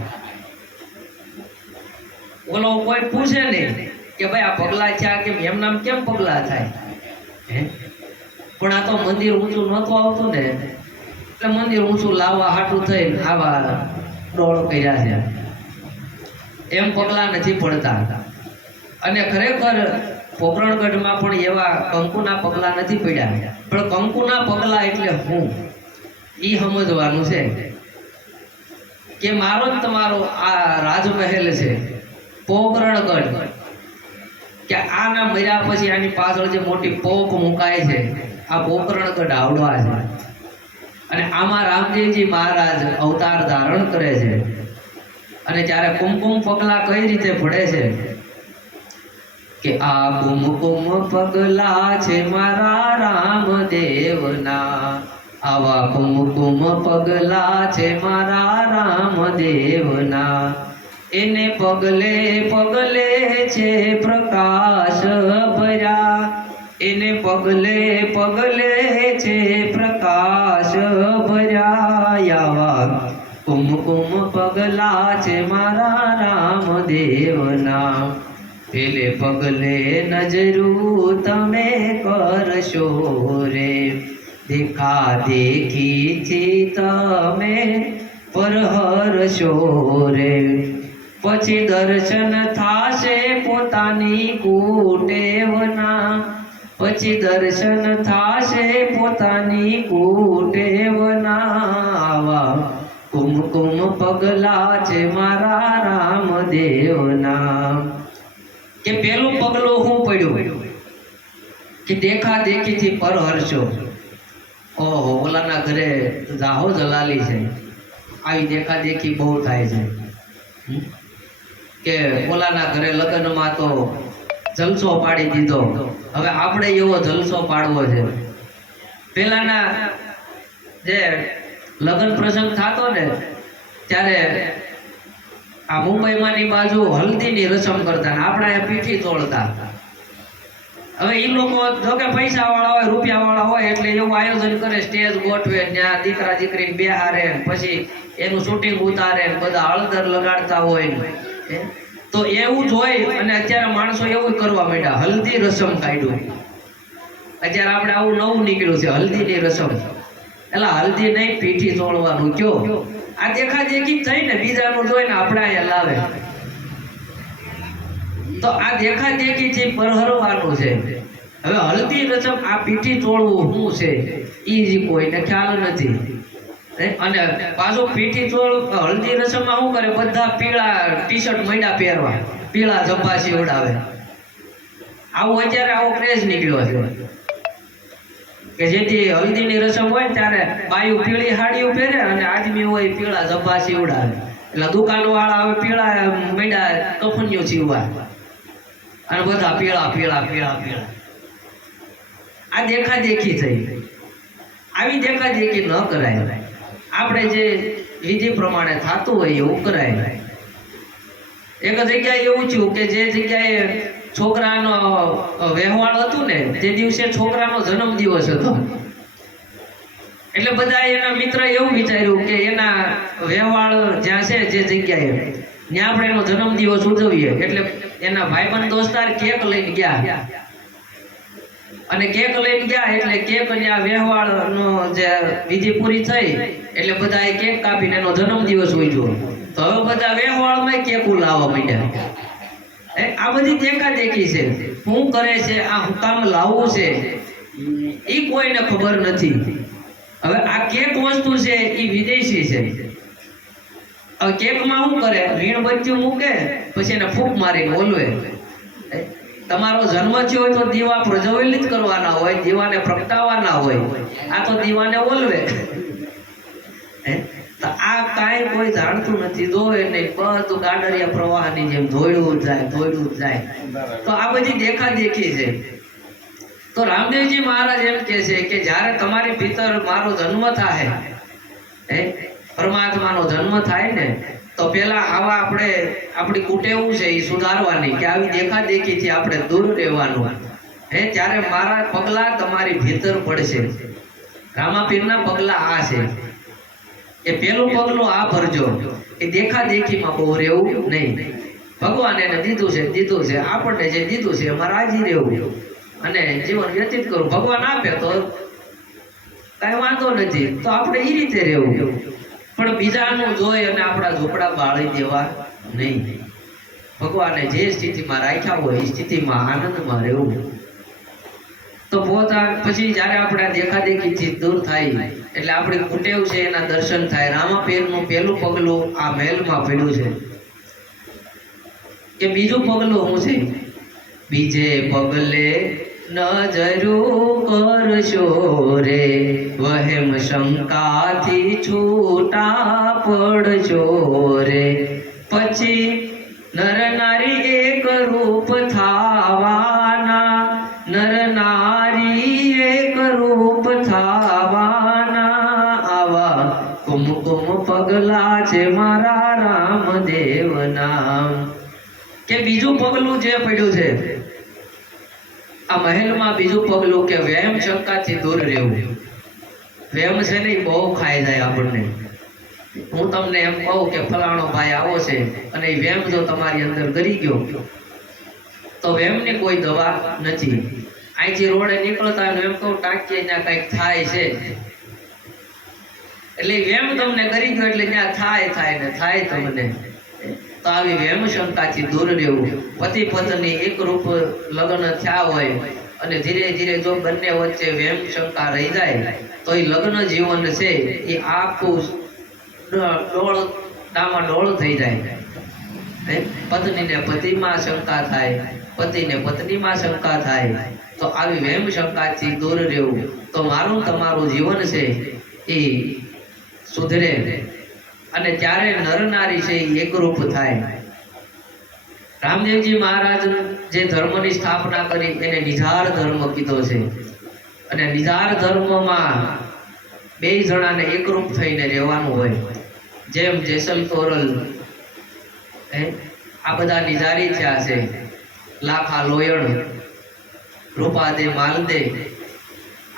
ઓલો કોઈ પૂછે નહીં કે ભાઈ આ પગલા થયા કેમ, એમ નામ કેમ પગલા થાય હે. પણ આ તો મંદિર ઊંચું નહોતું આવતું ને એટલે મંદિર ઊંચું લાવવા હાટું થઈને આવા ડોળ કર્યા છે. એમ પગલા નથી પડતા. અને ખરેખર પોકરણગઢમાં પણ એવા કંકુના પગલા નથી પડ્યા. પણ કંકુના પગલા એટલે હું ઈ સમજવાનું છે કે મારો જ તમારો આ રાજમહેલ છે પોકરણગઢ, કે આના મર્યા પછી આની પાછળ જે મોટી પોક મુકાય છે આ પોકરણગઢ આવડવા છે. અને આમાં રામદેવજી મહારાજ અવતાર ધારણ કરે છે. અને ત્યારે કુમકુમ પગલા કઈ રીતે પડે છે કે આ કુમકુમ પગલા છે મારા રામદેવના, આવા કુમકુમ પગલા છે મારા રામદેવના, એને પગલે પગલે છે પ્રકાશ ભર્યા, એને પગલે પગલે છે પ્રકાશ ભર્યા, આવા કુમકુમ પગલા છે મારા રામદેવના, પેલે પગલે નજરું તમે કરશો રે, દેખા દેખીથી તમે પરહરશો રે, પછી દર્શન થાશે પોતાની કુટેવના, પછી દર્શન થાશે પોતાની કુટેવના, આવા કુમકુમ પગલા છે મારા રામદેવના. કે પેલું પગલું હું પડ્યું કે દેખા દેખીથી પરહરશો. ઓહો, ઓલાના ઘરે જાહો જલાલી છે, આવી દેખા દેખી બહુ થાય છે. કે ઓલાના ઘરે લગ્નમાં તો જલસો પાડી દીધો, હવે આપણે એવો જલસો પાડવો છે. પેલાના જે લગ્ન પ્રસંગ થતો ને ત્યારે આ મુંબઈમાંની બાજુ હલ્દીની રસમ કરતા ને આપણે અહીંયા પીઠી તોડતા. હવે એ લોકો જો કે પૈસા વાળા હોય, રૂપિયા વાળા હોય એટલે એવું આયોજન કરે, સ્ટેજ ગોઠવે, ત્યાં દીકરા દીકરીને બેહારે, પછી એનું શૂટિંગ ઉતારે, બધા હળદર લગાડતા હોય હે? તો એવું જોઈ અને અત્યારે માણસો એવું કરવા માંડ્યા, હલ્દી રસમ કાઢ્યું. અત્યારે આપણે આવું નવું નીકળ્યું છે, હલ્દીની રસમ. એટલે હલ્દી નહીં, પીઠી તોડવાનું કયો. આ દેખાદેખી થઈ ને, બીજાનું જોઈને આપણે અહીંયા લાવે. તો આ દેખાદેખીથી પરહરવાનું છે. હવે હલ્દી રસમ, આ પીઠી તોડવું શું છે એ કોઈને ખ્યાલ નથી. અને પાછું પીઠી તોડ હલ્દી રસમમાં શું કરે, બધા પીળા ટી-શર્ટ મૈડા પહેરવા, પીળા જબ્બાસી ઉડાવે. આવું અત્યારે આવો ક્રેઝ નીકળ્યો છે કે જેથી હલ્દીની રસમ હોય ત્યારે બાયું પીળી સાડીઓ પહેરે અને આદમી હોય પીળા જબ્બાસી ઉડાવે. એટલે દુકાનવાળા હવે પીળા મૈડા કફનિયું સીવવા અને બધા પીળા પીળા પીળા પીળા. આ દેખાદેખી થઈ. આવી દેખાદેખી ન કરાય. આપણે જે વિધિ પ્રમાણે થતું હોય એવું કરાય. એક જગ્યાએ એવું થયું કે જે જગ્યાએ છોકરાનો વહેવાળ હતું ને, તે દિવસે છોકરાનો જન્મદિવસ હતો. એટલે બધા એના મિત્ર એવું વિચાર્યું કે એના વહેવાળ જ્યાં છે જે જગ્યાએ, ત્યાં આપણે એનો જન્મદિવસ ઉજવીએ. એટલે એના ભાઈબંધ દોસ્તાર કેક લઈને ગયા અને કેક લઈને ગયા એટલે કેક ત્યાં વહેવાળનો જે વિધિ પૂરી થઈ એટલે બધાએ કેક કાપીને એનો જન્મદિવસ ઉજવ્યો. તો હવે બધા વહેવાળમાં કેક લાવવા માંડ્યા. આ બધી દેખાદેખી છે. શું કરે છે, આ હું કામ લાવવું છે એ કોઈને ખબર નથી. હવે આ કેક વસ્તુ છે એ વિદેશી છે. હવે કેકમાં શું કરે, મીણબત્તી મૂકે, પછી એને ફૂંક મારીને ઓલવે. તમારો જન્મ થયો હોય તો દીવા પ્રજ્વલિત કરવાના હોય, દીવાને પ્રગટાવવાના હોય. આ તો દીવાને ઓલવે. તો આ કાંઈ કોઈ જાણતું નથી, જોવે નહીં, બધું ગાડરિયા પ્રવાહની જેમ ધોયડું જ જાય, ધોયડું જ જાય. તો આ બધી દેખાદેખી છે. તો રામદેવજી મહારાજ એમ કહે છે કે જ્યારે તમારી ભીતર મારો જન્મ થાય, પરમાત્માનો જન્મ થાય ને, તો પેલા આવા આપણે આપણી કુટેવું છે એ સુધારવાની, કે આવી દેખાદેખીથી આપણે દૂર રહેવાનું. ત્યારે મારા પગલા તમારી ભીતર પડશે. રામાપીરના પગલા આ છે. એ પેલું પગલું આ ભરજો, એ દેખાદેખીમાં બહુ રહેવું નહીં. ભગવાન એને દીધું છે, આપણને જે દીધું છે એમાં રાજી રહેવું અને જીવન વ્યતીત કરવું. ભગવાન આપે તો કઈ વાંધો નથી, તો આપણે એ રીતે રહેવું. પણ બીજાનું જોઈ અને આપણા ઝોપડા બાળી દેવા નહીં. ભગવાને જે સ્થિતિમાં રાખ્યા હોય એ સ્થિતિમાં આનંદમાં રહેવું. તો પછી જ્યારે આપણે દેખાદેખીથી દૂર થાય એટલે આપણી કુટેવ છે એના દર્શન થાય. રામાપીરનું પહેલું પગલું આ મહેલમાં પડ્યું છે. કે બીજું પગલું શું છે, બીજે પગલે નજરું કરશો રે, વહેમ શંકાથી છૂટા પડશો રે. પછી નર નારી એક રૂપ થાવાના, નર નારી એક રૂપ થાવાના. આવા કુમકુમ પગલા છે મારા રામદેવના. કે બીજું પગલું જે પડ્યું છે આ મહેલમાં, બીજું પગલું કે વહેમ શંકાથી દૂર રહેવું. વહેમ છે ને બહુ ખાઈ જાય આપણને. હું તમને એમ કહું કે ફલાણો ભાઈ આવો છે અને એ વહેમ જો તમારી અંદર ગરી ગયો તો વહેમની કોઈ દવા નથી. અહીંથી રોડે નીકળતા એમ કહું ટાંકીએ ત્યાં કંઈક થાય છે, એટલે વહેમ તમને ગરી ગયો એટલે ત્યાં થાય ને થાય તમને. તો આવી વહેમ શંકાથી દૂર રહેવું. પતિ પત્ની એક રૂપ લગ્ન થયા હોય અને ધીરે ધીરે જો બંને વચ્ચે વહેમ શંકા રહી જાય તો એ લગ્ન જીવન છે એ આખું ડામાડોળ થઈ જાય. પત્નીને પતિમાં શંકા થાય, પતિને પત્નીમાં શંકા થાય. તો આવી વહેમ શંકાથી દૂર રહેવું. તો મારું તમારું જીવન છે એ સુધરે અને ત્યારે નર નારી છે એ એકરૂપ થાય. રામદેવજી મહારાજ જે ધર્મની સ્થાપના કરી એને નિજાર ધર્મ કીધો છે. અને નિજાર ધર્મમાં બે જણાને એકરૂપ થઈને રહેવાનું હોય. જેમ જેસલ તોરલ આ બધા નિજારી થયા છે, લાખા લોયણ રૂપાદે, માલદે,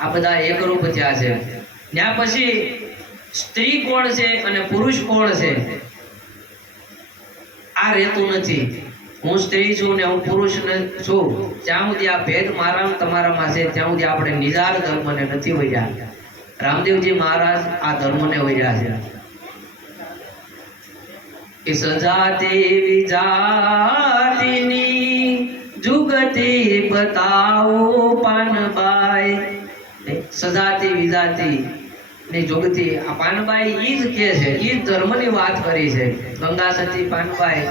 આ બધા એકરૂપ થયા છે. ત્યાં પછી સ્ત્રી કોણ છે અને પુરુષ કોણ છે આ રહેતું નથી. હું સ્ત્રી છું ને હું પુરુષ છું, જ્યાં સુધી આ ભેદ મારા તમારામાં છે ત્યાં સુધી આપણે નિજાર ધર્મને નથી વળ્યા. રામદેવજી મહારાજ આ ધર્મને વળ્યા છે કે સજાતિ વિજાતિની જુગતી બતાવો પાનબાઈ. સજાતિ વિજાતિ ની જુગતી આ પાનબાઈ ઈ જ કે છે, ઈ જ ધર્મની વાત કરી છે. ગંગા સતી પાનબાઈ,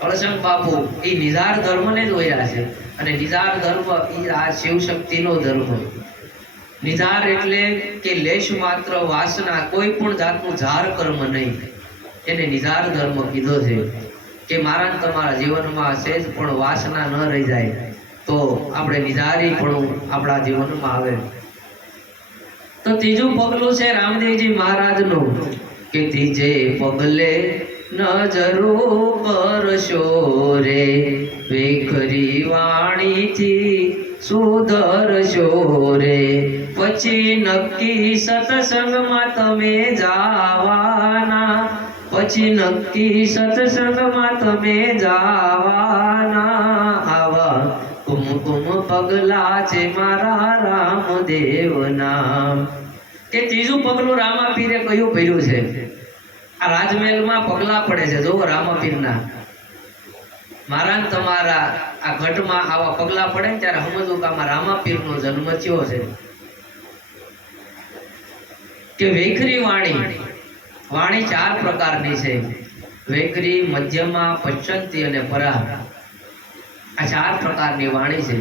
કળશંક બાપુ એ નિજાર ધર્મને જ વયા છે. અને નિજાર ધર્મ એ આ શિવ શક્તિનો ધર્મ. નિજાર એટલે કે લેશ માત્ર વાસના, કોઈ પણ જાતનું ઝાર કર્મ નહીં, એને નિજાર ધર્મ કીધો છે. કે મારા ને તમારા જીવનમાં સહેજ પણ વાસના ન રહી જાય તો આપણે નિજારી પણ આપણા જીવનમાં આવે. તો ત્રીજું પગલું છે રામદેવજી મહારાજનું કે ત્રીજે પગલે નજરો કરશો રે, વેખરી વાણીથી સુધરશો રે, પછી નક્કી સત્સંગમાં તમે જાવાના, પછી નક્કી સત્સંગમાં તમે જાવાના. આવા કુમકુમ પગલા છે મારા રામદેવના. કે ત્રીજું પગલું રામાપીરે કયું ભર્યું છે? આ રાજમહેલમાં પગલા પડે છે, જો રામાપીરના. મારા ને તમારા આ ઘટમાં આવા પગલા પડે ને ત્યારે સમજવું કે આમાં રામાપીરનો જન્મ થયો છે. કે વેખરી વાણી, વાણી ચાર પ્રકારની છે. વેખરી, મધ્યમા, પશ્ચંતી અને પરા. આ ચાર પ્રકારની વાણી છે.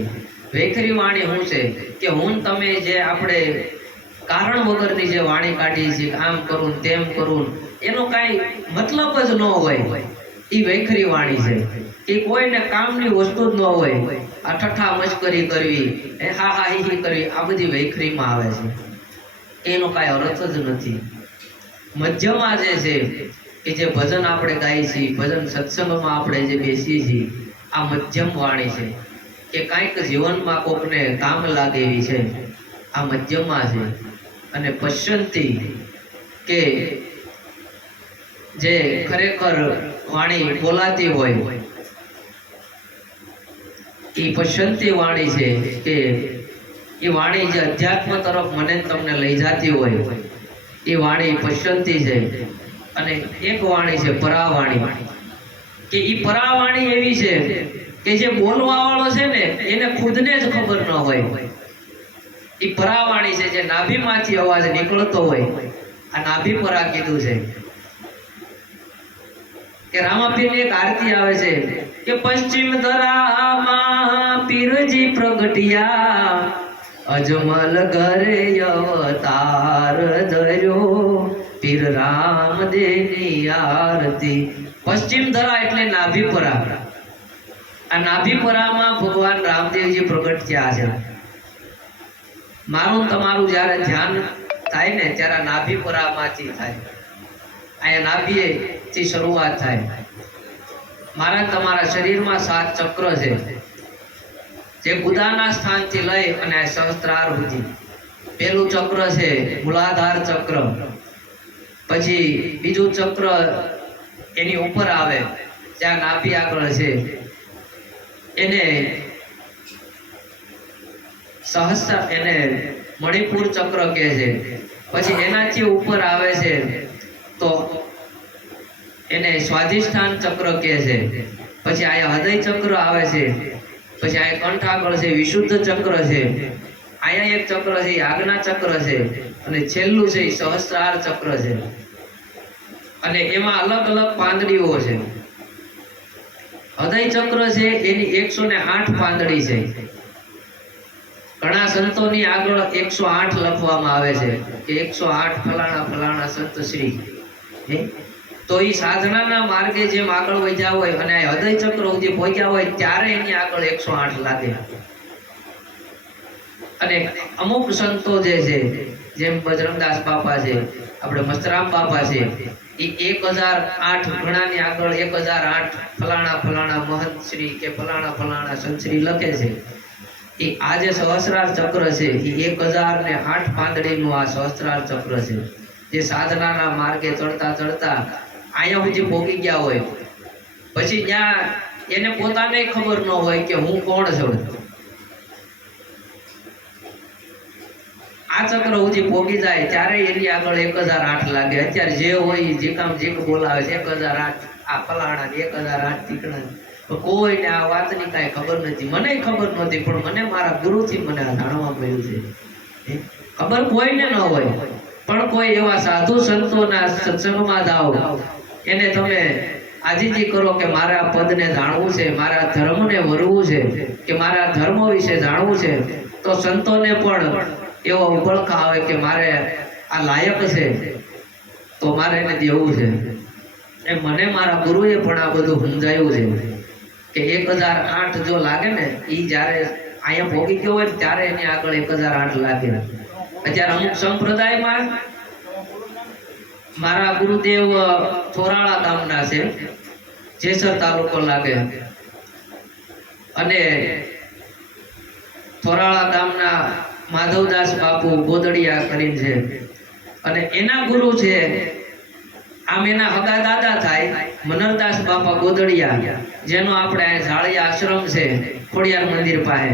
વેખરી વાણી શું છે કે હું તમે જે આપણે કારણ વગરની જે વાણી કાઢી છે, આમ કરું તેમ કરું, એનો કાંઈ મતલબ જ ન હોય, એ વેખરી વાણી છે. કે કોઈને કામની વસ્તુ જ ન હોય, આ ઠઠ્ઠા મશ્કરી કરવી, હા હા હી કરવી, આ બધી વેખરીમાં આવે છે. એનો કાંઈ અર્થ જ નથી. મધ્યમાં જે છે કે જે ભજન આપણે ગાઈએ છીએ, ભજન સત્સંગમાં આપણે જે બેસીએ છીએ, આ મધ્યમ વાણી છે. કે કાંઈક જીવનમાં કોકને કામ લાગે એવી છે, આ મધ્યમાં છે. અને પશ્ચંતી કે જે ખરેખર વાણી બોલાતી હોય, એ પશ્ચંતી વાણી છે. કે એ વાણી જે અધ્યાત્મ તરફ મને તમને લઈ જતી હોય, એ વાણી પશ્ચંતી છે. અને એક વાણી છે પરાવાણી. કે એ પરાવાણી એવી છે કે જે બોલવા વાળો છે ને એને ખુદને જ ખબર ન હોય. એ પરાવાણી છે જે નાભીમાંથી અવાજ નીકળતો હોય. આ નાભી પરા કીધું છે. કે રામાપીરની એક આરતી આવે છે કે પશ્ચિમ ધરામાં પીરજી પ્રગટિયા, અજમલ ઘરે અવતાર ધર્યો, પીર રામદેવની આરતી. પશ્ચિમ ધરા એટલે નાભીપરા. આ નાભીપરામાં ભગવાન રામદેવજી પ્રગટ થયા છે. મારું તમારું જ્યારે ધ્યાન થાય ને ત્યારે નાભીપરામાંથી થાય. અહીંયા નાભીથી શરૂઆત થાય. મારા તમારા શરીરમાં 7 ચક્ર છે, જે ગુદાના સ્થાનથી લઈ અને સહસ્ત્રાર સુધી. પહેલું ચક્ર છે મૂલાધાર ચક્ર, પછી બીજું ચક્ર એની ઉપર આવે ત્યાં નાભી આગળ છે, એને સહસ્ત્ર, એને મણિપુર ચક્ર કહે છે. પછી એનાથી ઉપર આવે છે તો એને સ્વાધિષ્ઠાન ચક્ર કહે છે. પછી અહીંયા હૃદય ચક્ર આવે છે. પછી અહીંયા કંઠ આગળ છે વિશુદ્ધ ચક્ર છે. અહીંયા એક ચક્ર છે આજ્ઞા ચક્ર છે. અને છેલ્લું છે સહસ્ત્રાર ચક્ર છે. અને એમાં અલગ અલગ પાંદડીઓ છે. હૃદય ચક્ર છે એની 108 પાંદડી છે. ઘણા સંતોની આગળ 108 લખવામાં આવે છે કે 108 ફલાણા ફલાણા સંત શ્રી. તો એ સાધનાના માર્ગે જેમ આગળ વધ્યા હોય અને આ હૃદય ચક્ર સુધી પહોંચ્યા હોય ત્યારે એની આગળ 108 લાગે. અને અમુક સંતો જે છે જેમ બજરંગદાસ બાપા છે, આપણે મસ્તરામ બાપા છે, એ 1008 ઘણાની આગળ 1008 ફલાણા ફલાણા મહંત શ્રી કે ફલાણા ફલાણા સંત શ્રી લખે છે. એ આ જે સહસ્રાર ચક્ર છે એ 1008 પાંદડીનું આ સહસ્રાર ચક્ર છે, જે સાધનાના માર્ગે ચડતા ચડતા અહીંયા સુધી પહોંચી ગયા હોય, પછી ત્યાં એને પોતાને ખબર ન હોય કે હું કોણ છું. આ ચક્ર સુધી પહોંચી જાય ત્યારે એની આગળ 1008 લાગે. અત્યારે જે હોય જે કામ જે બોલાવે છે 1008 આ ફલાણા 1008 ટીકણા, કોઈને આ વાતની કાંઈ ખબર નથી. મને ખબર નહોતી, પણ મને મારા ગુરુથી મને આ જાણવા મળ્યું છે. ખબર કોઈને ન હોય, પણ કોઈ એવા સાધુ સંતોના સત્સંગમાં જાઓ, એને તમે આજીજી કરો કે મારા પદને જાણવું છે, મારા ધર્મને વરવું છે, કે મારા ધર્મ વિશે જાણવું છે, તો સંતોને પણ એવો ઉબળકા આવે કે મારે આ લાયક છે તો મારે એને દેવું છે. એ મને મારા ગુરુએ પણ આ બધું સમજાયું છે કે 1008 જો લાગે ને, એ જ્યારે અહીંયા ભોગી ગયો હોય ત્યારે એની આગળ 1008 લાગે. અત્યારે અમુક સંપ્રદાયમાં મારા ગુરુદેવ થોરાળા ગામના છે, જેસર તાલુકો લાગે, અને થોરાળા ગામના માધવદાસ બાપુ ગોદડિયા કરીને છે, અને એના ગુરુ છે આમ એના હગા દાદા થાય મનરદાસ બાપા ગોદડિયા, જેનો આપણે અહીં ઝાળિયા આશ્રમ છે ખોડિયાર મંદિર પાસે,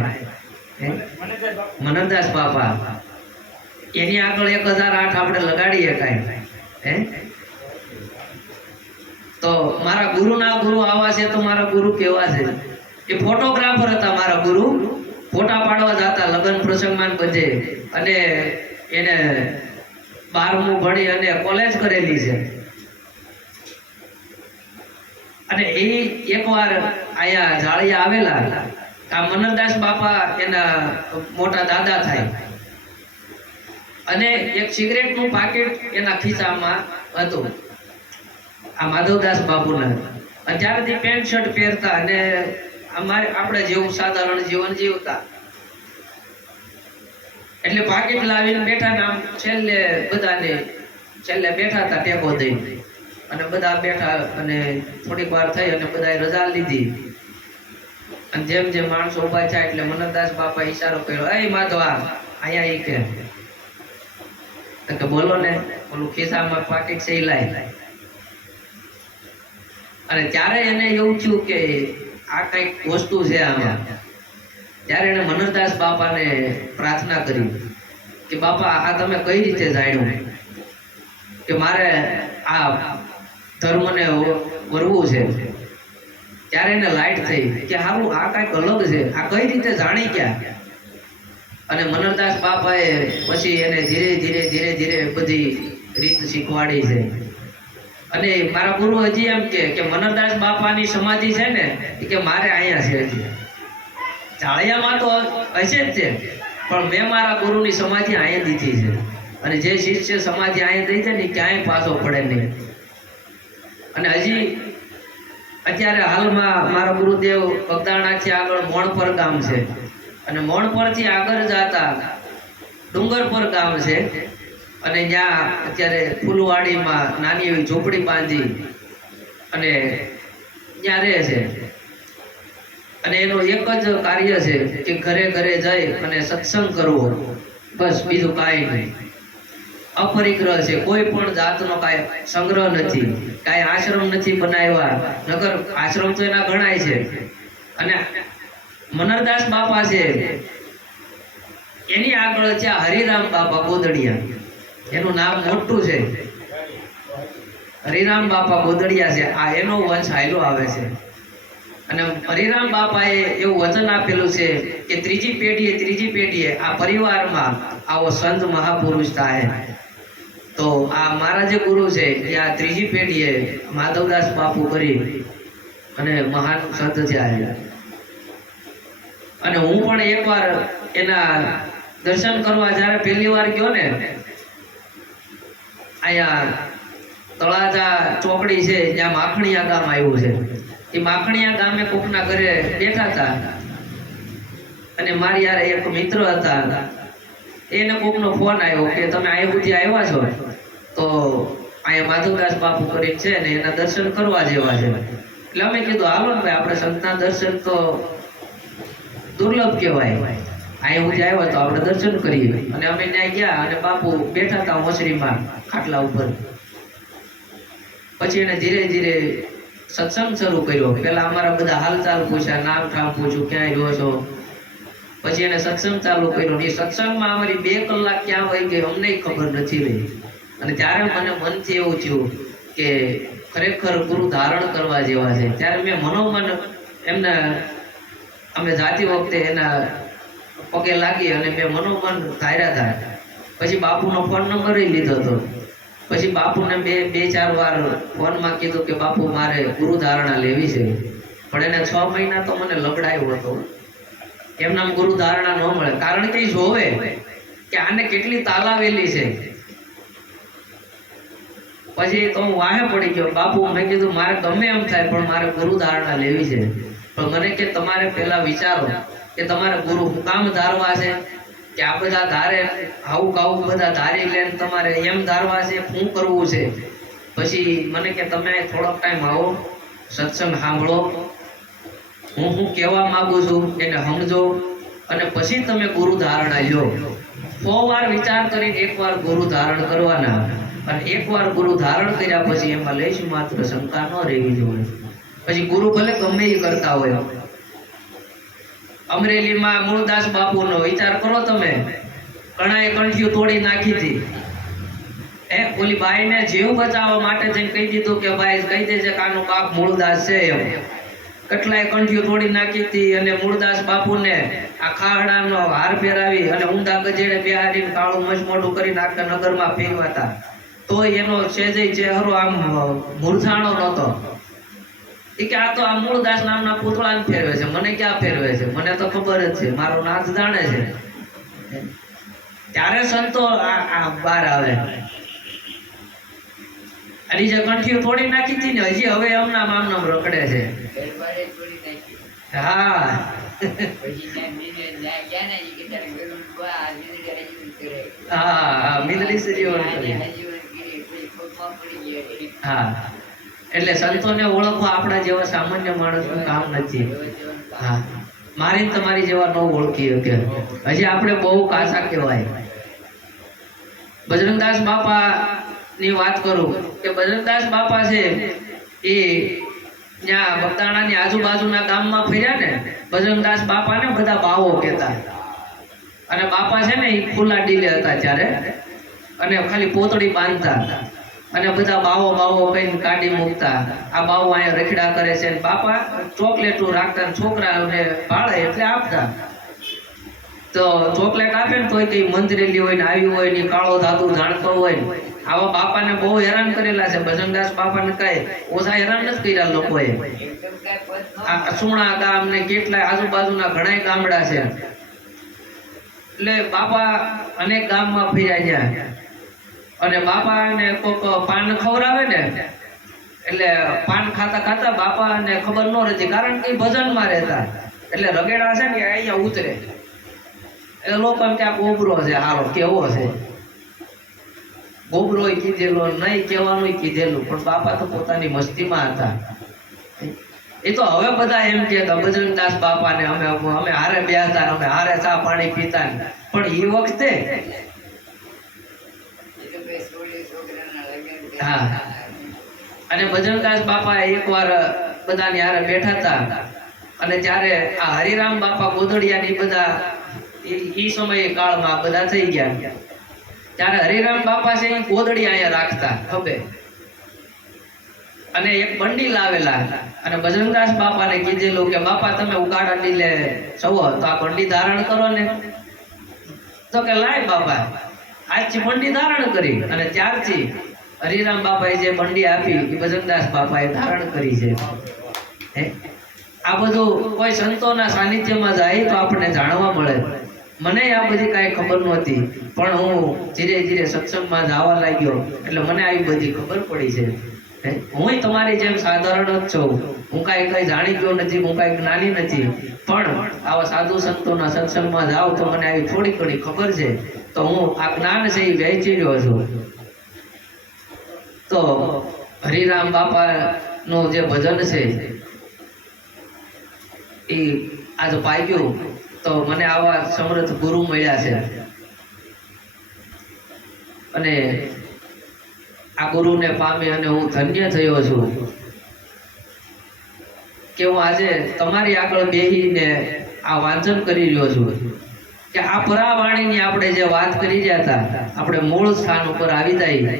મનરદાસ બાપા, એની આગળ 1008 આપણે લગાડીએ કાંઈ. તો મારા ગુરુના ગુરુ આવા છે, તો મારા ગુરુ કેવા છે? એ ફોટોગ્રાફર હતા મારા ગુરુ, ફોટા પાડવા જતા લગ્ન પ્રસંગમાં બધે, અને એને 12મું ભણી અને કોલેજ કરેલી છે. અને એ એકવાર અહીંયા ઝાળિયા આવેલા, આ મનરદાસ બાપા એના મોટા દાદા થાય, અને એક સિગરેટનું પાકીટ એના ખિસ્સામાં હતું આ માધવદાસ બાપુના. ત્યારથી પેન્ટ શર્ટ પહેરતા અને આપણે જેવું સાધારણ જીવન જીવતા. એટલે પાકીટ લાવીને બેઠા ને આમ છેલ્લે બેઠા હતા ટેકો દઈને, અને બધા બેઠા, અને થોડીક વાર થઈ અને બધાએ રજા લીધી, અને જેમ જેમ માણસો ઉભા થયા એટલે મનરદાસ બાપા ઈશારો કર્યો, એ માધવા અહીંયા ઈ કે બોલો ને, ઓલું ખિસ્સામાં પાકીટ છે ઈ લાય. અને ત્યારે એને એવું થયું કે આ કઈક વસ્તુ છે આમાં. ત્યારે એને મનરદાસ બાપાને પ્રાર્થના કરી કે બાપા આ તમે કઈ રીતે જાણ્યું કે મારે આ ધર્મને વરવું છે? ત્યારે એને લાઈટ થઈ કે હારું આ કઈક અલગ છે, આ કઈ રીતે જાણી ગયા? અને મનરદાસ બાપાએ પછી એને ધીરે ધીરે ધીરે ધીરે બધી રીત શીખવાડી છે. અને મારા ગુરુ હજી એમ કે મનરદાસ બાપાની સમાધિ છે ને, કે મારે અહીંયા છે, હજી ઝાળિયામાં તો હશે જ છે, પણ મેં મારા ગુરુની સમાધિ અહીંયા દીધી છે. અને જે શિષ્ય સમાધિ અહીંયા દઈ છે ને ક્યાંય પાછો પડે નહીં. અને હજી અત્યારે હાલમાં મારા ગુરુદેવ બગદાણાથી આગળ મોણપર ગામ છે, અને મોણપરથી આગળ જતા ડુંગરપર ગામ છે, અને ત્યાં અત્યારે ફૂલવાડીમાં નાની એવી ઝૂંપડી બાંધી અને ત્યાં રહે છે. અને એનું એક જ કાર્ય છે કે ઘરે ઘરે જઈ અને સત્સંગ કરવો, બસ, બીજું કાંઈ નહીં. અપરિગ્રહ છે, કોઈ પણ જાતનો કાંઈ સંગ્રહ નથી, કાંઈ આશ્રમ નથી બનાવ્યા, નગર આશ્રમ તો એના ગણાય છે. અને મનરદાસ બાપા છે એની આગળ છે હરિરામ બાપા ગોદડિયા, એનું નામ મોટું છે, હરિરામ બાપા ગોદડિયા છે. આ એનો વંશ હાયલો આવે છે. અને હરિરામ બાપાએ એવું વચન આપેલું છે કે ત્રીજી પેઢીએ આ પરિવારમાં આવો સંત મહાપુરુષ થાય. તો આ મારા જે ગુરુ છે એ આ ત્રીજી પેઢીએ માધવદાસ બાપુ કરી અને મહાન સંત થયા. અને હું પણ એકવાર એના દર્શન કરવા જ્યારે પહેલી વાર ગયો ને, અહીંયા તળાજા ચોકડી છે જ્યાં માખણીયા ગામ આવ્યું છે, એ માખણીયા ગામે કોકના ઘરે બેઠા હતા, અને મારી યાર એક મિત્ર હતા, એને કોકનો ફોન આવ્યો કે તમે અહીંયા સુધી આવ્યા છો તો અહીંયા માધવદાસ બાપુ કરીને છે ને એના દર્શન કરવા જેવા છે. એટલે અમે કીધું હાલો ને ભાઈ, આપણે સંતના દર્શન તો દુર્લભ કહેવાય. અહીં હું આવ્યો તો આપણે દર્શન કરીએ. અને અમે ત્યાં ગયા અને બાપુ બેઠા હતા ઓસરીમાં ખાટલા ઉપર. પછી એને ધીરે ધીરે સત્સંગ શરૂ કર્યો. પેલા અમારા બધા હાલચાલ પૂછ્યા, નામ ઠામ પૂછ્યું, ક્યાંય રહ્યો છો. પછી એને સત્સંગ ચાલુ કર્યો. એ સત્સંગમાં અમારી 2 કલાક ક્યાં વહી ગઈ અમને ખબર નથી રહી. અને ત્યારે મને મનથી એવું થયું કે ખરેખર ગુરુ ધારણ કરવા જેવા છે. ત્યારે મેં મનોમન એમને અમે જાતી વખતે એના પગે લાગી અને મેં મનોમન ધાર્યા હતા. પછી બાપુનો ફોન નંબર લીધો હતો. પછી બાપુને બે ચાર વાર ફોનમાં કીધું કે બાપુ મારે ગુરુ ધારણા લેવી છે. પણ એને 6 મહિના તો મને લબડાયો હતો. એમના ગુરુ ધારણા ન મળે. કારણ કે એ જોવે કે આને કેટલી તાલાવેલી છે. પછી તો હું વાહે પડી ગયો. બાપુ મેં કીધું મારે ગમે એમ થાય પણ મારે ગુરુ ધારણા લેવી છે. પણ મને કે તમારે પહેલા વિચારો કે તમારે ગુરુ હું કામ ધારવા છે કે આ બધા ધારે આવું કાવું બધા ધારી લઈને તમારે એમ ધારવા છે, શું કરવું છે. પછી મને કે તમે થોડોક ટાઈમ આવો, સત્સંગ સાંભળો, હું કહેવા માંગુ છું એને સમજો અને પછી તમે ગુરુ ધારણા લો. 100 વાર વિચાર કરીને એકવાર ગુરુ ધારણ કરવાના. અને એકવાર ગુરુ ધારણ કર્યા પછી એમાં લેશ માત્ર શંકા ન રહેવી જોઈએ. પછી ગુરુ ભલે ગમે એ કરતા હોય. અમરેલીમાં મૂળદાસ બાપુનો વિચાર કરો તમે. ઘણાએ કંઠીઓ તોડી નાખી હતી. ઓલી બાઈને જીવ બચાવવા માટે જઈને કહી દીધું કે ભાઈ કહી દેજે કે આનો બાપ મૂળદાસ છે એમ. કેટલાય કંઠીઓ તોડી નાખી હતી. અને મૂળદાસ બાપુને આ ખાહડાનો હાર પહેરાવી અને ઊંધા ગજેડે બેહાડીને કાળું મજ મોઢું કરીને આખા નગરમાં ફેરવાતા. તો એનો સેજે ચહેરો આમ મૂર્છાણો નહોતો. એ કે આ તો આ મૂળદાસ નામના પૂતળાને ફેરવે છે. મને ક્યાં ફેરવે છે? મને તો ખબર જ છે, મારો નાથ જાણે છે. ત્યારે સંતો આ બહાર આવે. અને જે કંઠીઓ તોડી નાખી હતી ને હજી હવે એમના નામ રખડે છે. દરબારે તોડી નાખી. હા પછી ત્યાં ગયા ને કે તારે ગરુડ બા આજીવન કરે. હા મિદલી સજીવન કરી. આજીવન કરી પછી ખોટમાં પડી ગયા. હા એટલે સંતોને ઓળખવા આપણા જેવા સામાન્ય માણસનું કામ નથી. હા મારી તમારી જેવા ન ઓળખી શકે. હજી આપણે બહુ કાચા કહેવાય. બજરંગદાસ બાપા ની વાત કરું કે બજરંગદાસ બાપા છે એ ત્યાં બગદાણાની આજુબાજુના ગામમાં ફર્યા ને. બજરંગદાસ બાપાને બધા બાવો કહેતા. અને બાપા છે ને એ ખુલ્લા ડીલે હતા ત્યારે. અને ખાલી પોતળી બાંધતા અને બધા બાવો કહીને કાઢી મૂકતા. આ બાવો અહીંયા રખડા કરે છે. બાપા ચોકલેટો રાખતા, છોકરાઓને ભાળે એટલે આપતા. તો ચોકલેટ આપે ને તોય કઈ મંત્રેલી હોય ને આવી હોય ને કાળો ધાતુ જાણતો હોય ને. આવા બાપાને બહુ હેરાન કરેલા છે. બજરંગદાસ બાપાને કઈ ઓછા હેરાન નથી કર્યા લોકોએ. એકદમ કાંઈ પદ ન આ સુણા ગામ ને કેટલાય આજુબાજુના ઘણા ગામડા છે. એટલે બાપા અનેક ગામમાં ફર્યા ગયા. અને બાપાને કોક પાન ખવડાવે ને એટલે પાન ખાતા ખાતા બાપાને ખબર ન રહેતી. કારણ કે ભજનમાં રહેતા એટલે રગેડા છે ને અહીંયા ઉતરે. એટલે લોકો એમ કે આ ગોબરો છે, હાલો કેવો છે. ગોબરો કીધેલો નહીં, કહેવાનું કીધેલું. પણ બાપા તો પોતાની મસ્તીમાં હતા. એ તો હવે બધા એમ કહેતા બજરંગદાસ બાપાને અમે હારે બેહતા, અમે હારે ચા પાણી પીતા. પણ એ વખતે હા. અને બજરંગદાસ બાપા એકવાર બધાની હારે બેઠા હતા. અને ત્યારે આ હરિરામ બાપા ગોદડિયા ની બધા એ સમયે કાળમાં બધા થઈ ગયા. ત્યારે હરિરામ બાપા છે એ ગોદડી અહીંયા રાખતા ખભે. અને એક બંડી લાવેલા. અને બજરંગદાસ બાપાને કીધેલું કે બાપા તમે ઉગાડા ડીલે સવો તો આ બંડી ધારણ કરો ને. તો કે લાય બાપા. આજથી બંડી ધારણ કરી. અને ત્યારથી હરિરામ બાપાએ જે બંડી આપી એ બજરંગદાસ બાપાએ ધારણ કરી છે. આ બધું કોઈ સંતોના સાનિધ્યમાં જાય તો આપણને જાણવા મળે. મને આ બધી કાંઈ ખબર નહોતી. પણ હું ધીરે ધીરે સત્સંગમાં જવા લાગ્યો એટલે મને આવી બધી ખબર પડી છે. હું તમારી જેમ સાધારણ જ છું. હું કઈ જાણી ગયો નથી, હું કઈ જ્ઞાની નથી. પણ આવા સાધુ સંતોના સત્સંગમાં જાઉં તો મને આવી થોડી ઘણી ખબર છે. તો હું આ જ્ઞાન છે એ વહેંચી રહ્યો છું. તો હરિરામ બાપા નું જે ભજન છે એ આજ પાક્યું. તો તો મને આવા સમર્થ ગુરુ મળ્યા છે અને આ ગુરુને પામી અને હું ધન્ય થયો છું કે હું આજે તમારી આગળ બેહીને આ વાંચન કરી રહ્યો છું કે આ પરાવાણીની આપણે જે વાત કરી રહ્યા હતા, આપણે મૂળ સ્થાન ઉપર આવી જાય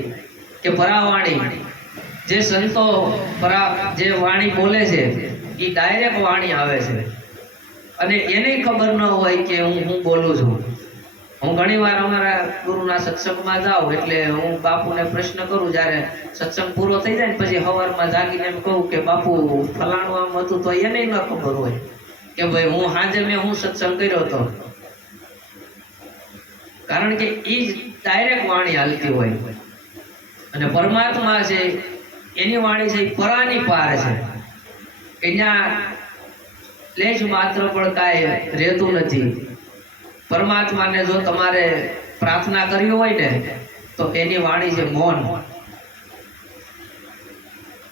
કે પરાવાણી જે સંતો જે વાણી બોલે છે એ ડાયરેક્ટ વાણી આવે છે અને એને ખબર ન હોય કે હું બોલું છું. હું ઘણીવાર અમારા ગુરુના સત્સંગમાં જાઉં એટલે હું બાપુને પ્રશ્ન કરું, જ્યારે સત્સંગ પૂરો થઈ જાય ને પછી સવારમાં જાગીને એમ કહું કે બાપુ ફલાણું આમ હતું, તો એને ન ખબર હોય કે ભાઈ હું સાંજે હું સત્સંગ કર્યો હતો, કારણ કે એ જ ડાયરેક્ટ વાણી હાલતી હોય. અને પરમાત્મા છે એની વાણી છે એ પરાની પાર છે, અહીંયા લેશ માત્ર પણ કાંઈ રહેતું નથી. પરમાત્માને જો તમારે પ્રાર્થના કરવી હોય ને તો એની વાણી છે મૌન.